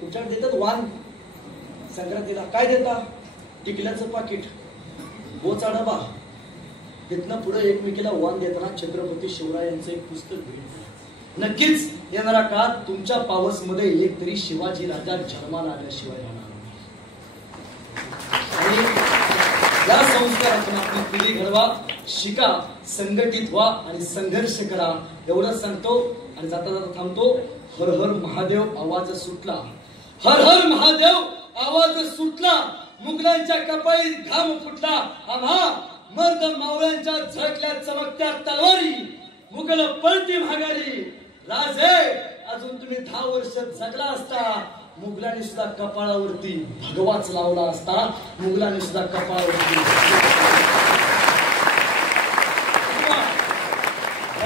तुमच्याकडे देतात वाण. संक्रांतीला काय देता? टिकल्याचं पाकिट, बोचा डबा. तिथनं पुढे एकमेकीला वाण देताना छत्रपती शिवरायांचं एक पुस्तक भेट. नक्कीच येणारा काळ तुमच्या पावस मध्ये एक तरी शिवाजी राजा जन्माला आल्याशिवाय राहणार नाही. या संस्कारातून आपली पिढी घडवा, शिका, संघटित व्हा आणि संघर्ष करा. एवढंच सांगतो आणि जाता जाता थांबतो. हर हर महादेव आवाज सुटला. हर हर महादेव आवाज सुटला, मुघलांच्या कपाळी घाम फुटला. आम्हा मर्द मावळ्यांच्या झळकल्या चमकत्या तलवारी, मुघल पळती माघारी. राजे अजून तुम्ही 10 वर्ष जगला असता, मुघलांनी सुद्धा कपाळावरती भगवाच लावला असता. मुघलांनी सुद्धा कपाळावरती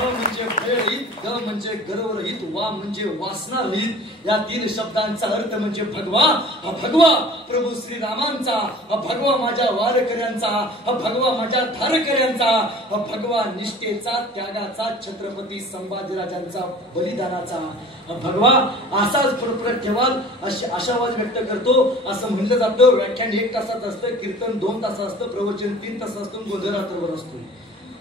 म्हणजे भयरहित, ग म्हणजे गर्वरहित, वा म्हणजे वासना रहित. या 3 शब्दांचा अर्थ म्हणजे भगवा. हा भगवा प्रभू श्रीरामांचा, हा भगवा माझ्या वारकऱ्यांचा, हा भगवा माझ्या धारकऱ्यांचा, हा भगवा निष्ठेचा, त्यागाचा, छत्रपती संभाजीराजांचा बलिदानाचा. हा भगवा असाच परत ठेवाल अशी आशावाद व्यक्त करतो. असं म्हणलं जातं व्याख्यान 1 तासात असतं, कीर्तन 2 तास असतं, प्रवचन 3 तास असतं, गोंधळ रात्रभर असतो.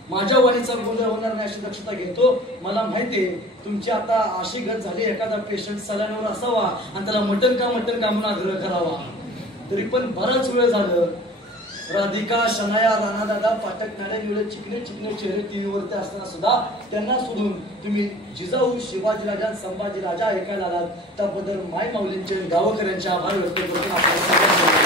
माझ्या वाणीचा गोंधळ होणार नाही अशी दक्षता घेतो. मला माहितीये तुमची आता अशी गत झाली, एखादा पेशंट सलाईनवर असावा आणि त्याला मटण का म्हणून आग्रह करावा. तरी पण बराच वेळ झालं. राधिका, शनाया, राणादादा, पाठक, नाणे, निळे चिकणे चेहरे टीव्हीवरती असताना सुद्धा त्यांना सोडून तुम्ही जिजाऊ शिवाजीराजा संभाजीराजा ऐकायला आलात. त्याबद्दल माय माऊलींचे गावकऱ्यांचे आभार व्यक्त करतो.